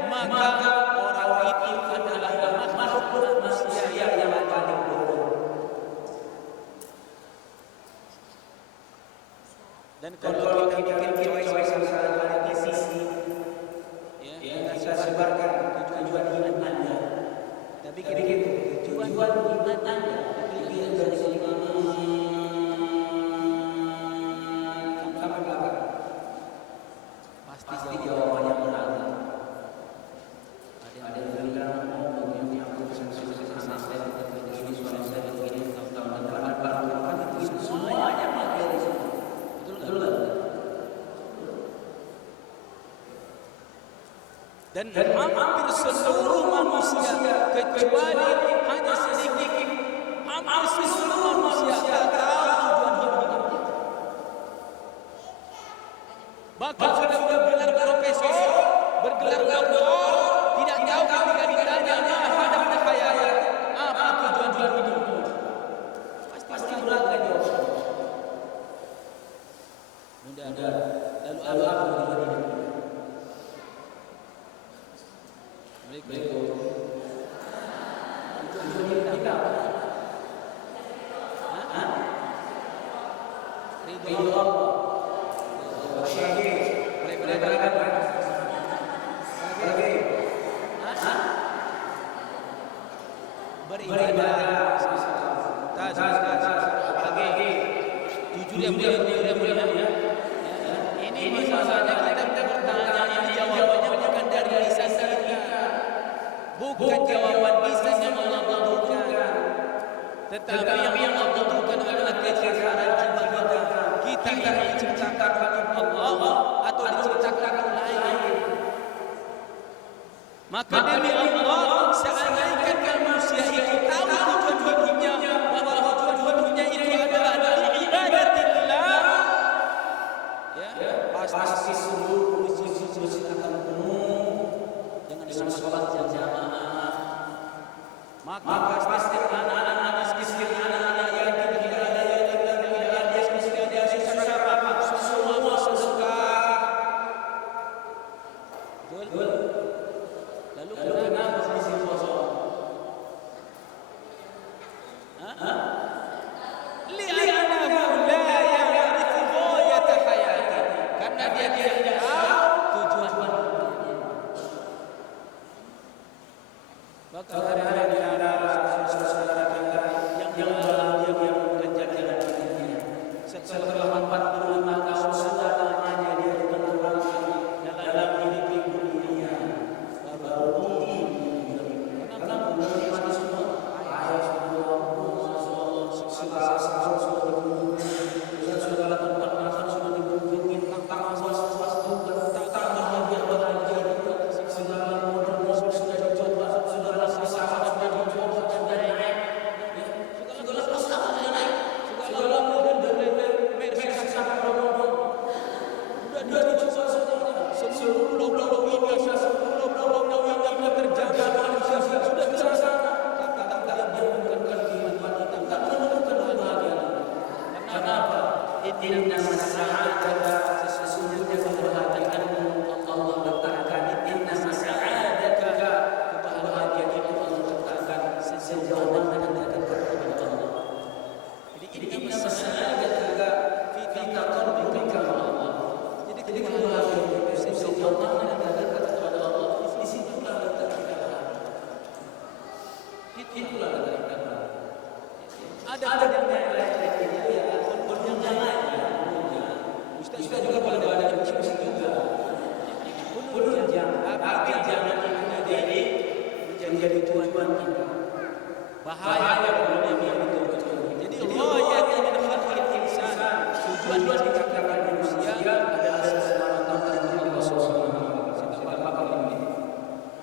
maka orang itu adalah makhluk manusia yang paling bodoh. Dan kalau kita bikin choice dari sisi, ya kita sebarkan tujuan hidup Anda. Tapi kira-kira tujuan hidup Anda dipilih dari sini pasti jawabannya benar. Ada yang bilang begini aku selesai begini suara saya begini tahun-tahun depan itu semuanya materi. Betul. dan hampir seluruh manusia kecuali hanya sedikit, hampir seluruh manusia tak tahu tujuan hidup. Bahkan sudah bergelar profesor, bergelar doktor, tidak tahu ketika ditanya ada hayat, apa tujuan hidup. Pasti beragam jawab. Mudah-mudahan lalu apa tujuan hidup? Berikut tujuan hidup kita. Ridho Allah. Beribadah. Apalagi jujur ya mulia. Ini masalahnya kita bertanya, ini jawabannya bukan dari lisan kita, bukan jawaban lisan yang Allah butuhkan, tetapi yang Allah butuhkan adalah kesabaran jiwa kita. Kita ini diciptakan Allah atau diciptakan lain. Maka demi Allah, seandainya manusia itu tahu tujuan hidupnya, bahwa tujuan hidupnya itu adalah dari ibadatillah, ya pasti seluruh masjid akan penuh dengan sholat jamaah. Maka pasti anak-anak miskin, anak-anak yatim, tidak ada semua sedekah. Betul? Lalu kenapa masjid kosong? Li'annahu la ya'rifu ghayata hayati. Karena dia tidak tahu tujuan hidupnya. Maka hari-hari ada saudara kita yang bekerja dengan hidupnya. Setelah 45 tahun saudaranya dia berpeluang dalam hidup dunia. Baru ini kenapa belum semua?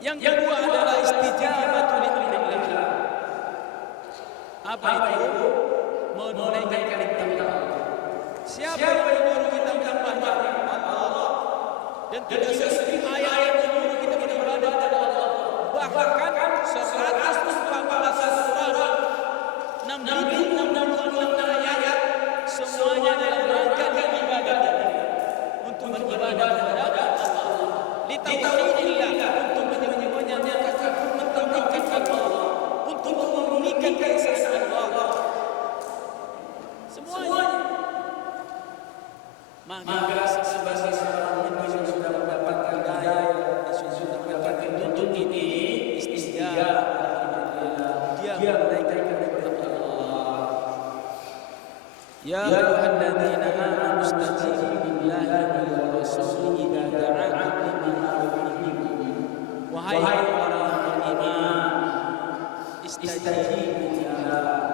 Yang kedua adalah istijabatu li amrillah. Apa itu? Menunaikan perintah. Siapa yang menyuruh kita beribadah? Allah. Dan tidak sesuatu ayat yang menyuruh kita beribadah kepada Allah. Bahkan 114 surah, 6.666 ayat, semuanya dalam rangka ibadah. Untuk beribadah kepada Allah. Litauhidillah, untuk menyembahkan, mentauhidkan Allah, untuk memurnikan keesaan Allah. Semuanya. Maka sebagai seorang yang sudah mendapatkan hidayah, sudah mendapatkan petunjuk ini, istijabah, dia menaikkan kepada Allah. Ya ayyuhalladzina amanu istajibu lillahi wa rasulihi idza da'akum lima yuhibbu. Wahai orang beriman, istajibu lillah.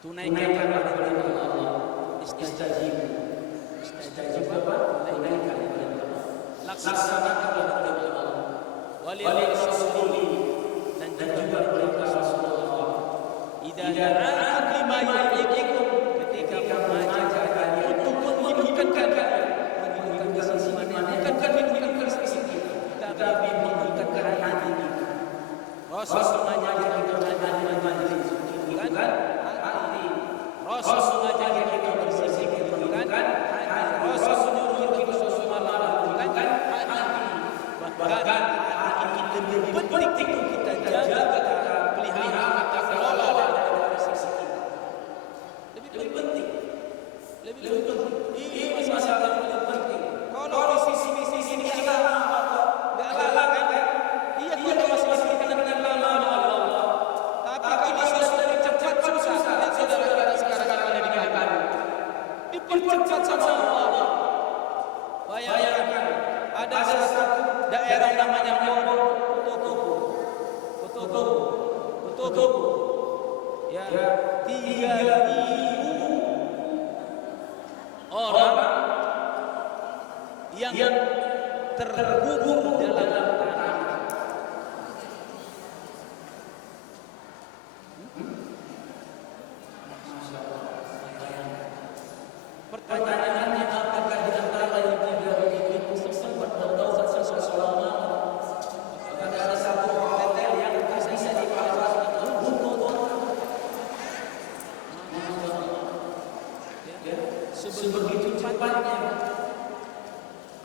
Tunaikan perintah Allah. Istajibu apa? Tunaikan perintah Allah. laksanakan kehendak Allah. Walil rasuli, dan juga perintah Rasulullah. Idza da'akum lima yuhibbukum, ketika mengajak kalian untuk menghidupkan kalian, menghidupkan keimanan, bukan menghidupkan fisik, tapi menghidupkan hati. Rasul mengajak kita untuk majlis, bukan hati. Rasul mengajak kita berzikir, bukan hati. Rasul menyuruh kita sholat malam, bukan hati. Bahkan hati ini lebih penting kita jaga, kita pelihara, kita kelola dari sisi kita. Lebih penting. Ini masalah yang penting. Kalau sisi ini enggak lala kan? Iya, kita masih kenal Allah. Tapi kalau sudah cepat susah. Dan saudara sekarang ada di kanan. Dipercepat sama Allah. Bayangkan ada satu daerah namanya Kotobo. Ya, 3.000 orang yang terkubur dalam tanah. Pertanyaannya, apakah di antara yang 3.000 itu sempat berdoa seseorang? Ada satu hotel yang bisa dipakai untuk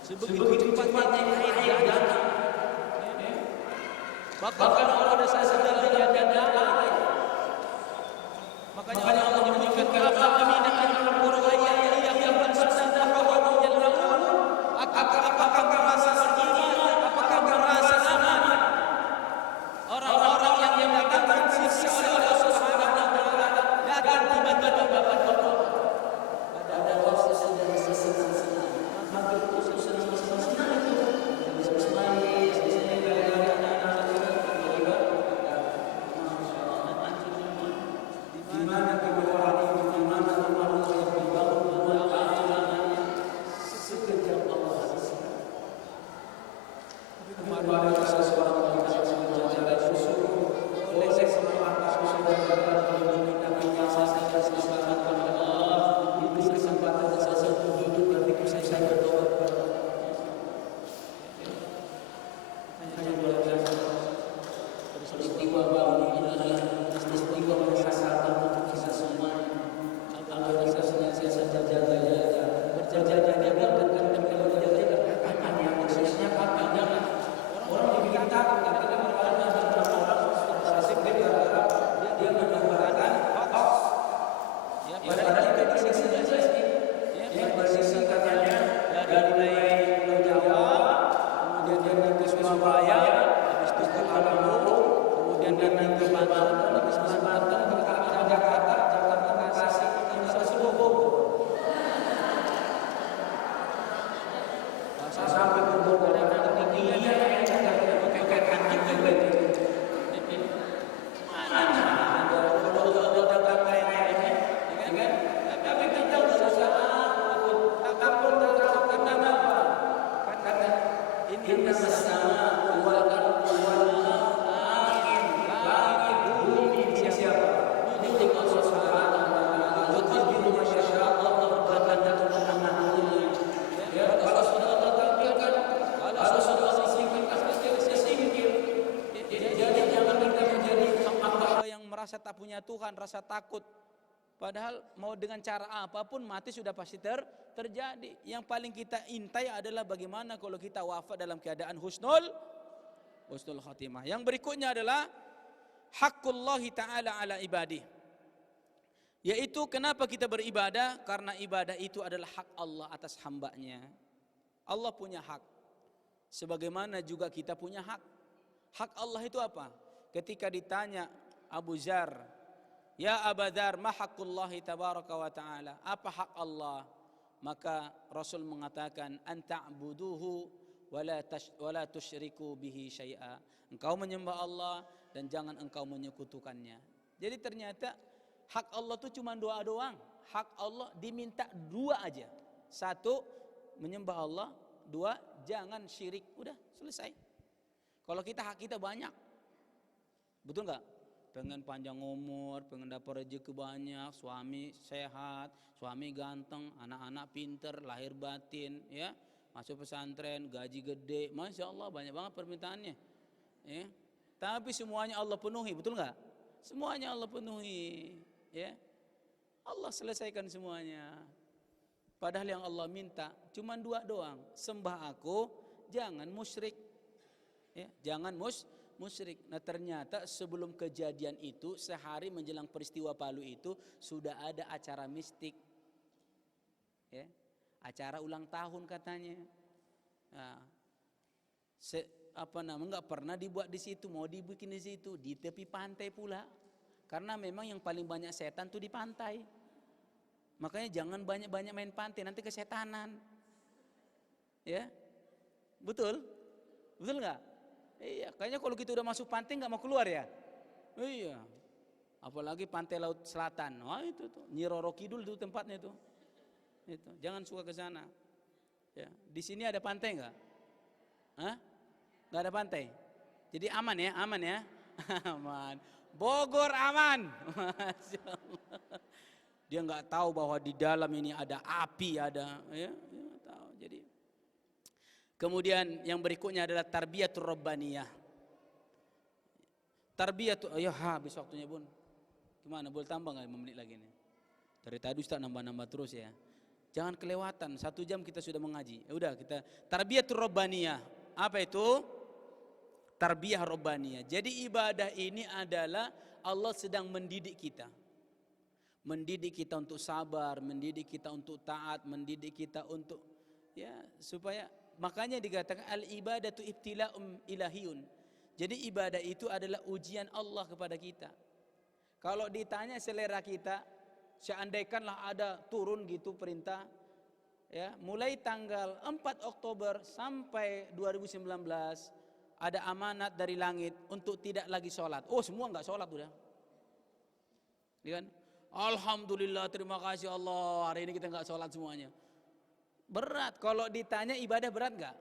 sebegitu cepatnya air datang. Bahkan pada saat sedang ada makanya Allah menyebutkan apakah merasa beriman, apakah merasa aman? Orang-orang yang mendapatkan siksa oleh Allah Subhanahu wa taala datang tiba-tiba ada proses yang senang. Maka proses senang itu di mana kebenaran itu, di mana manusia yang dibangun sekejap Allah. Kemarin ada seorang wanita yang menjaga susu oleh seseorang susu dan meminta kebiasaan dan kesempatan kepada Allah, diberi kesempatan dan sesuatu hidup dan itu saya berdoa kepada Allah. Hanya belajar peristiwa baru ini adalah peristiwa menyesalkan untuk kita semua. Agar kita senantiasa berjaga-jaga dan kalau berjaga-jaga katanya maksudnya katanya orang dibikin takut karena orang asik dia mengatakan hoax. Ya, padahal itu di sisi ya bersisi katanya dari Pulau Jawa, kemudian dia ke Surabaya, habis itu ke Lampung, kemudian dia ke Banten, habis ke Banten ke Jakarta ke Tasik, sampai Bogor. Sampai ke Bogor dan ketinggian yang pakai anjing begitu. Rasa tak punya Tuhan, rasa takut. Padahal mau dengan cara apapun mati sudah pasti terjadi. Yang paling kita intai adalah bagaimana kalau kita wafat dalam keadaan husnul khatimah. Yang berikutnya adalah haqqullahi ta'ala ala ibadih. Yaitu kenapa kita beribadah? Karena ibadah itu adalah hak Allah atas hambanya. Allah punya hak. Sebagaimana juga kita punya hak. Hak Allah itu apa? Ketika ditanya Abu Zar, ya Abu Dzar, ma haqqullahi tabaraka wa ta'ala, apa hak Allah? Maka Rasul mengatakan, anta'buduhu wa la tusyriku bihi syai'a. Engkau menyembah Allah dan jangan engkau menyekutukannya. Jadi ternyata hak Allah itu cuma doa doang. Hak Allah diminta dua aja. Satu, menyembah Allah. 2, jangan syirik. Udah selesai. Kalau kita hak kita banyak, betul nggak? Pengen panjang umur, pengen dapat rezeki banyak, suami sehat, suami ganteng, anak-anak pinter, lahir batin, ya, masuk pesantren, gaji gede, masya Allah banyak banget permintaannya. Ya. Tapi semuanya Allah penuhi, betul nggak? Semuanya Allah penuhi, ya. Allah selesaikan semuanya. Padahal yang Allah minta cuma 2 doang, sembah aku, jangan musyrik, ya, jangan musyrik. Nah ternyata sebelum kejadian itu, sehari menjelang peristiwa Palu itu sudah ada acara mistik, ya, acara ulang tahun katanya. Nah, nggak pernah dibuat di situ, mau dibikin di situ, di tepi pantai pula. Karena memang yang paling banyak setan tuh di pantai. Makanya jangan banyak-banyak main pantai, nanti kesetanan. Ya, betul nggak? Iya, kayaknya kalau kita udah masuk pantai nggak mau keluar ya. Iya, apalagi pantai laut selatan. Wah itu tuh Nyi Roro Kidul itu tempatnya itu. Itu jangan suka ke sana. Ya, di sini ada pantai nggak? Hah? Nggak ada pantai. Jadi aman ya, aman. Bogor aman. Masya Allah. Dia nggak tahu bahwa di dalam ini ada api, ada, ya tahu. Jadi kemudian yang berikutnya adalah tarbiyatur rabbaniyah. Habis waktunya Bun. Gimana, boleh tambah nggak 5 menit lagi nih? Dari tadi Ustaz nambah terus ya. Jangan kelewatan, 1 jam kita sudah mengaji. Ya udah, kita tarbiyatur rabbaniyah. Apa itu? Tarbiyah rabbaniyah. Jadi ibadah ini adalah Allah sedang mendidik kita. Mendidik kita untuk sabar, mendidik kita untuk taat, mendidik kita untuk, ya, supaya, makanya dikatakan al ibadatu ibtila'um ilahiyun. Jadi ibadah itu adalah ujian Allah kepada kita. Kalau ditanya selera kita, seandaikanlah ada turun gitu perintah, ya, mulai tanggal 4 Oktober sampai 2019 ada amanat dari langit untuk tidak lagi sholat. Oh, semua nggak sholat udah. Ya kan? Alhamdulillah, terima kasih Allah, hari ini kita nggak sholat semuanya. Berat. Kalau ditanya ibadah berat nggak?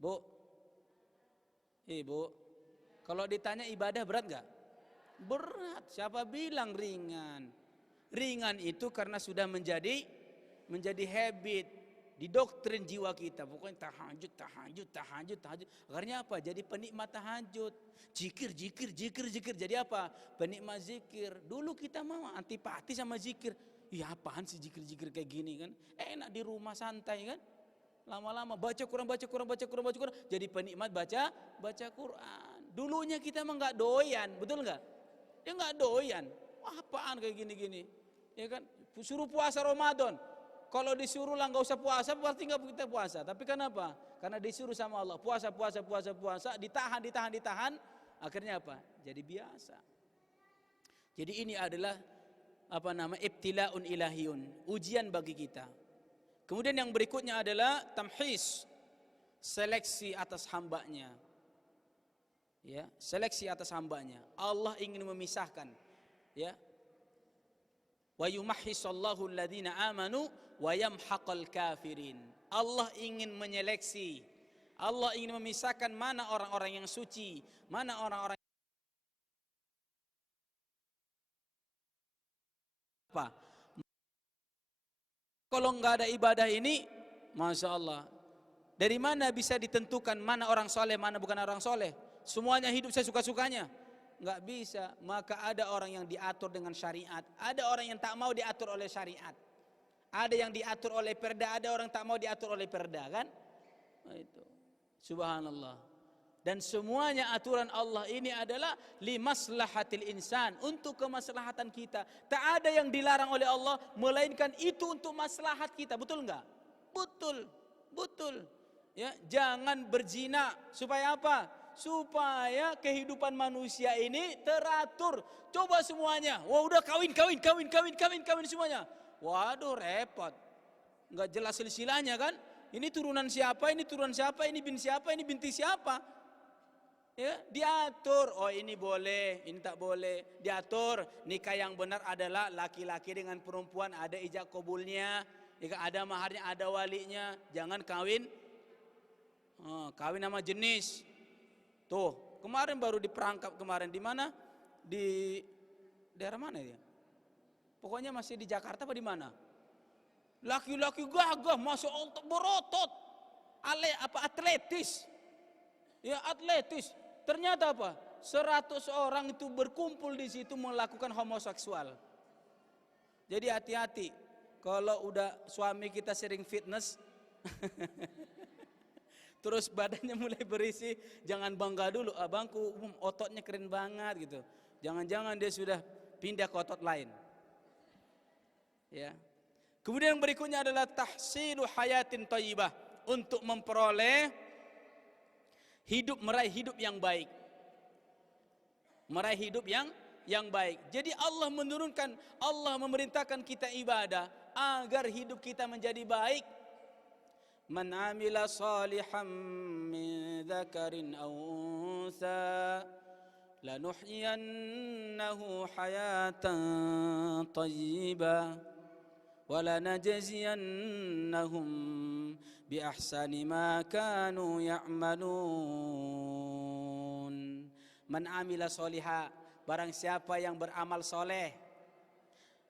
Bu, Ibu, kalau ditanya ibadah berat nggak? Berat. Siapa bilang ringan? Ringan itu karena sudah menjadi habit, didoktrin jiwa kita. Pokoknya tahajud. Akhirnya apa? Jadi penikmat tahajud. Zikir. Jadi apa? Penikmat zikir. Dulu kita mau antipati sama zikir. Ya apaan sih zikir kayak gini kan? Enak di rumah santai kan? Lama-lama baca Quran. Jadi penikmat baca Quran. Dulunya kita mah nggak doyan, betul nggak? Dia nggak doyan. Wah, apaan kayak gini? Ya kan? Suruh puasa Ramadan. Kalau disuruh lah nggak usah puasa, berarti nggak kita puasa. Tapi kenapa? Karena disuruh sama Allah puasa, ditahan. Akhirnya apa? Jadi biasa. Jadi ini adalah ibtila'un ilahiyun, ujian bagi kita. Kemudian yang berikutnya adalah tamhis, seleksi atas hambanya. Ya, seleksi atas hambanya. Allah ingin memisahkan, ya. Wa yumahhisallahu alladhina amanu wa yamhaqal kafirin. Allah ingin menyeleksi. Allah ingin memisahkan mana orang-orang yang suci, mana orang-orang apa. Kalau enggak ada ibadah ini, Masya Allah, dari mana bisa ditentukan mana orang soleh, mana bukan orang soleh? Semuanya hidup sesuka-sukanya. Enggak bisa. Maka ada orang yang diatur dengan syariat, ada orang yang tak mau diatur oleh syariat, ada yang diatur oleh perda, ada orang tak mau diatur oleh perda, kan? Nah, itu subhanallah. Dan semuanya aturan Allah ini adalah limaslahatil insan, untuk kemaslahatan kita. Tak ada yang dilarang oleh Allah melainkan itu untuk maslahat kita. Betul enggak? Betul. Ya, jangan berzina supaya apa? Supaya kehidupan manusia ini teratur. Coba semuanya, wah udah kawin semuanya. Waduh, repot. Enggak jelas silsilahnya kan? Ini turunan siapa, ini bin siapa, ini binti siapa? Ya, diatur. Oh, ini boleh, ini tak boleh. Diatur. Nikah yang benar adalah laki-laki dengan perempuan, ada ijab kabulnya. Jika ada maharnya, ada walinya, jangan kawin kawin nama jenis. Tuh, kemarin baru diperangkap kemarin di mana? Di daerah mana ya? Pokoknya masih di Jakarta apa di mana? Laki-laki gagah, masuk otot berotot, atletis, ya atletis. Ternyata apa? 100 orang itu berkumpul di situ melakukan homoseksual. Jadi hati-hati, kalau udah suami kita sering fitness, terus badannya mulai berisi, jangan bangga dulu, abangku ototnya keren banget gitu. Jangan-jangan dia sudah pindah ke otot lain. Ya. Kemudian yang berikutnya adalah tahsilu hayatin thayyibah, untuk memperoleh meraih hidup yang baik. Meraih hidup yang baik. Jadi Allah memerintahkan kita ibadah agar hidup kita menjadi baik. Man amila salihan min dzakarin aw unsa lanuhyiyannahu hayatan thayyibah wa lanajziyannahum bi ahsani ma kanu ya'malun. Man amila soliha, barang siapa yang beramal soleh,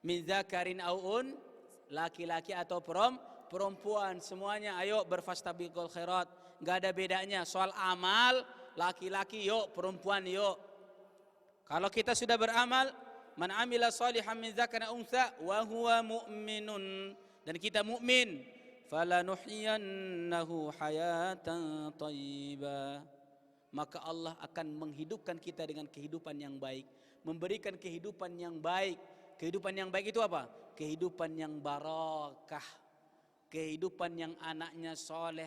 min dzakarin aw un, laki-laki atau perempuan, semuanya ayo berfastabiqul khairat, enggak ada bedanya soal amal, laki-laki yuk, perempuan yuk. Kalau kita sudah beramal, man amila solihan min dzakarin aw untha wa huwa mu'minun, dan kita mukmin, falanuhyiyannahu hayatan thayyibah, maka Allah akan menghidupkan kita dengan kehidupan yang baik, memberikan kehidupan yang baik. Kehidupan yang baik itu apa? Kehidupan yang barakah, kehidupan yang anaknya soleh,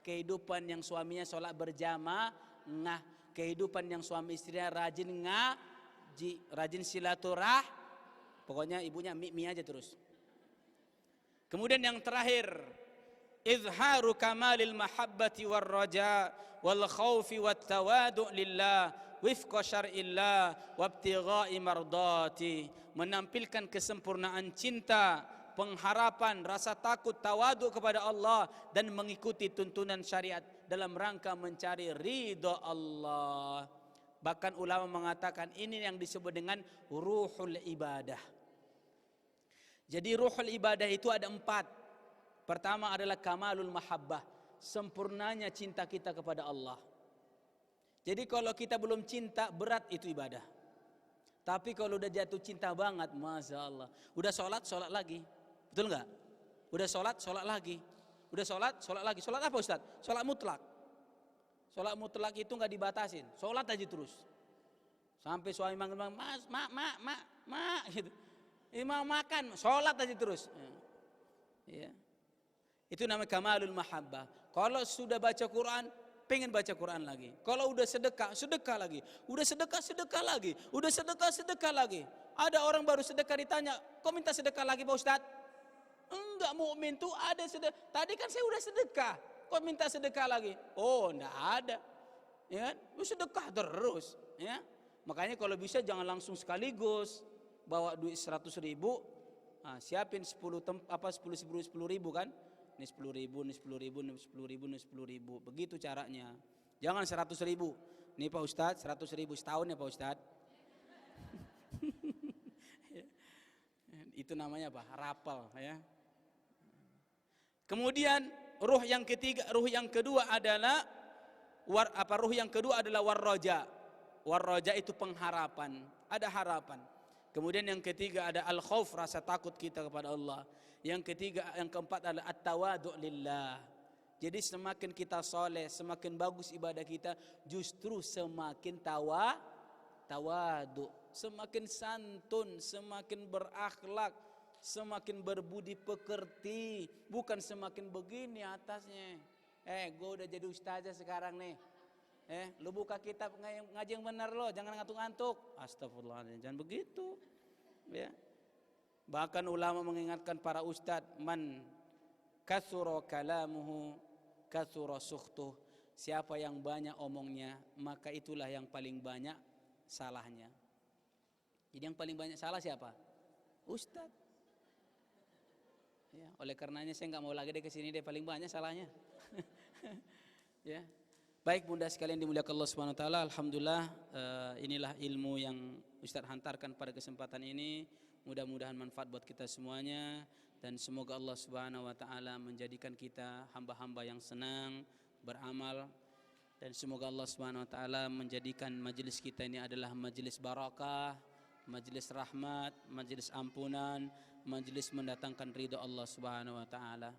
kehidupan yang suaminya sholat berjamaah, kehidupan yang suami istrinya rajin ngaji, rajin silaturah, pokoknya ibunya mi aja terus. Kemudian yang terakhir, izharu kamalil mahabbati war raja wal khaufi wat tawadu' lillah wifqa syar'illah wabtigha'i mardati, menampilkan kesempurnaan cinta, pengharapan, rasa takut, tawadu kepada Allah, dan mengikuti tuntunan syariat dalam rangka mencari ridha Allah. Bahkan ulama mengatakan ini yang disebut dengan ruhul ibadah. Jadi ruhul ibadah itu ada 4. Pertama adalah kamalul mahabbah, sempurnanya cinta kita kepada Allah. Jadi kalau kita belum cinta, berat itu ibadah. Tapi kalau udah jatuh cinta banget, masya Allah, udah sholat lagi, betul nggak? Udah sholat lagi, udah sholat lagi. Sholat apa Ustaz? Sholat mutlak. Sholat mutlak itu nggak dibatasin, sholat aja terus. Sampai suami manggil, mas, mak, gitu. Mau makan, sholat aja terus. Ya. Itu namanya kamalul mahabbah. Kalau sudah baca Quran, pengen baca Quran lagi. Kalau udah sedekah lagi. Udah sedekah lagi. Udah sedekah lagi. Ada orang baru sedekah ditanya, kok minta sedekah lagi Pak Ustadz? Enggak, mukmin tuh ada sedekah. Tadi kan saya udah sedekah, kok minta sedekah lagi? Oh, enggak ada. Ya, lu sedekah terus. Ya, makanya kalau bisa jangan langsung sekaligus bawa duit 100.000. Nah, siapin 10 ribu kan? Ini 10.000, ini 10.000, ini 10.000, ini 10.000. Begitu caranya. Jangan 100.000. Nih Pak Ustadz, 100.000 setahun ya Pak Ustadz. Itu namanya apa? Rapel ya. Kemudian ruh yang kedua adalah warroja. Warroja itu pengharapan, ada harapan. Kemudian yang ketiga ada al-khauf, rasa takut kita kepada Allah. Yang keempat adalah at-tawadu' lillah. Jadi semakin kita soleh, semakin bagus ibadah kita, justru semakin tawadu, semakin santun, semakin berakhlak, semakin berbudi pekerti, bukan semakin begini atasnya. Gue udah jadi ustazah sekarang nih. Lu buka kitab ngaji yang benar lo, jangan ngantuk-ngantuk. Astagfirullahaladzim, jangan begitu. Ya. Bahkan ulama mengingatkan para ustadz, man katsura kalamuhu katsura sukhtuh. Siapa yang banyak omongnya, maka itulah yang paling banyak salahnya. Jadi yang paling banyak salah siapa? Ustadz. Ya, oleh karenanya saya nggak mau lagi deh ke sini deh, paling banyak salahnya. Ya. Baik bunda sekalian dimuliakan Allah Subhanahu wa taala, alhamdulillah inilah ilmu yang Ustaz hantarkan pada kesempatan ini. Mudah-mudahan manfaat buat kita semuanya dan semoga Allah Subhanahu wa taala menjadikan kita hamba-hamba yang senang beramal dan semoga Allah Subhanahu wa taala menjadikan majelis kita ini adalah majelis barakah, majelis rahmat, majelis ampunan, majelis mendatangkan ridha Allah Subhanahu wa taala.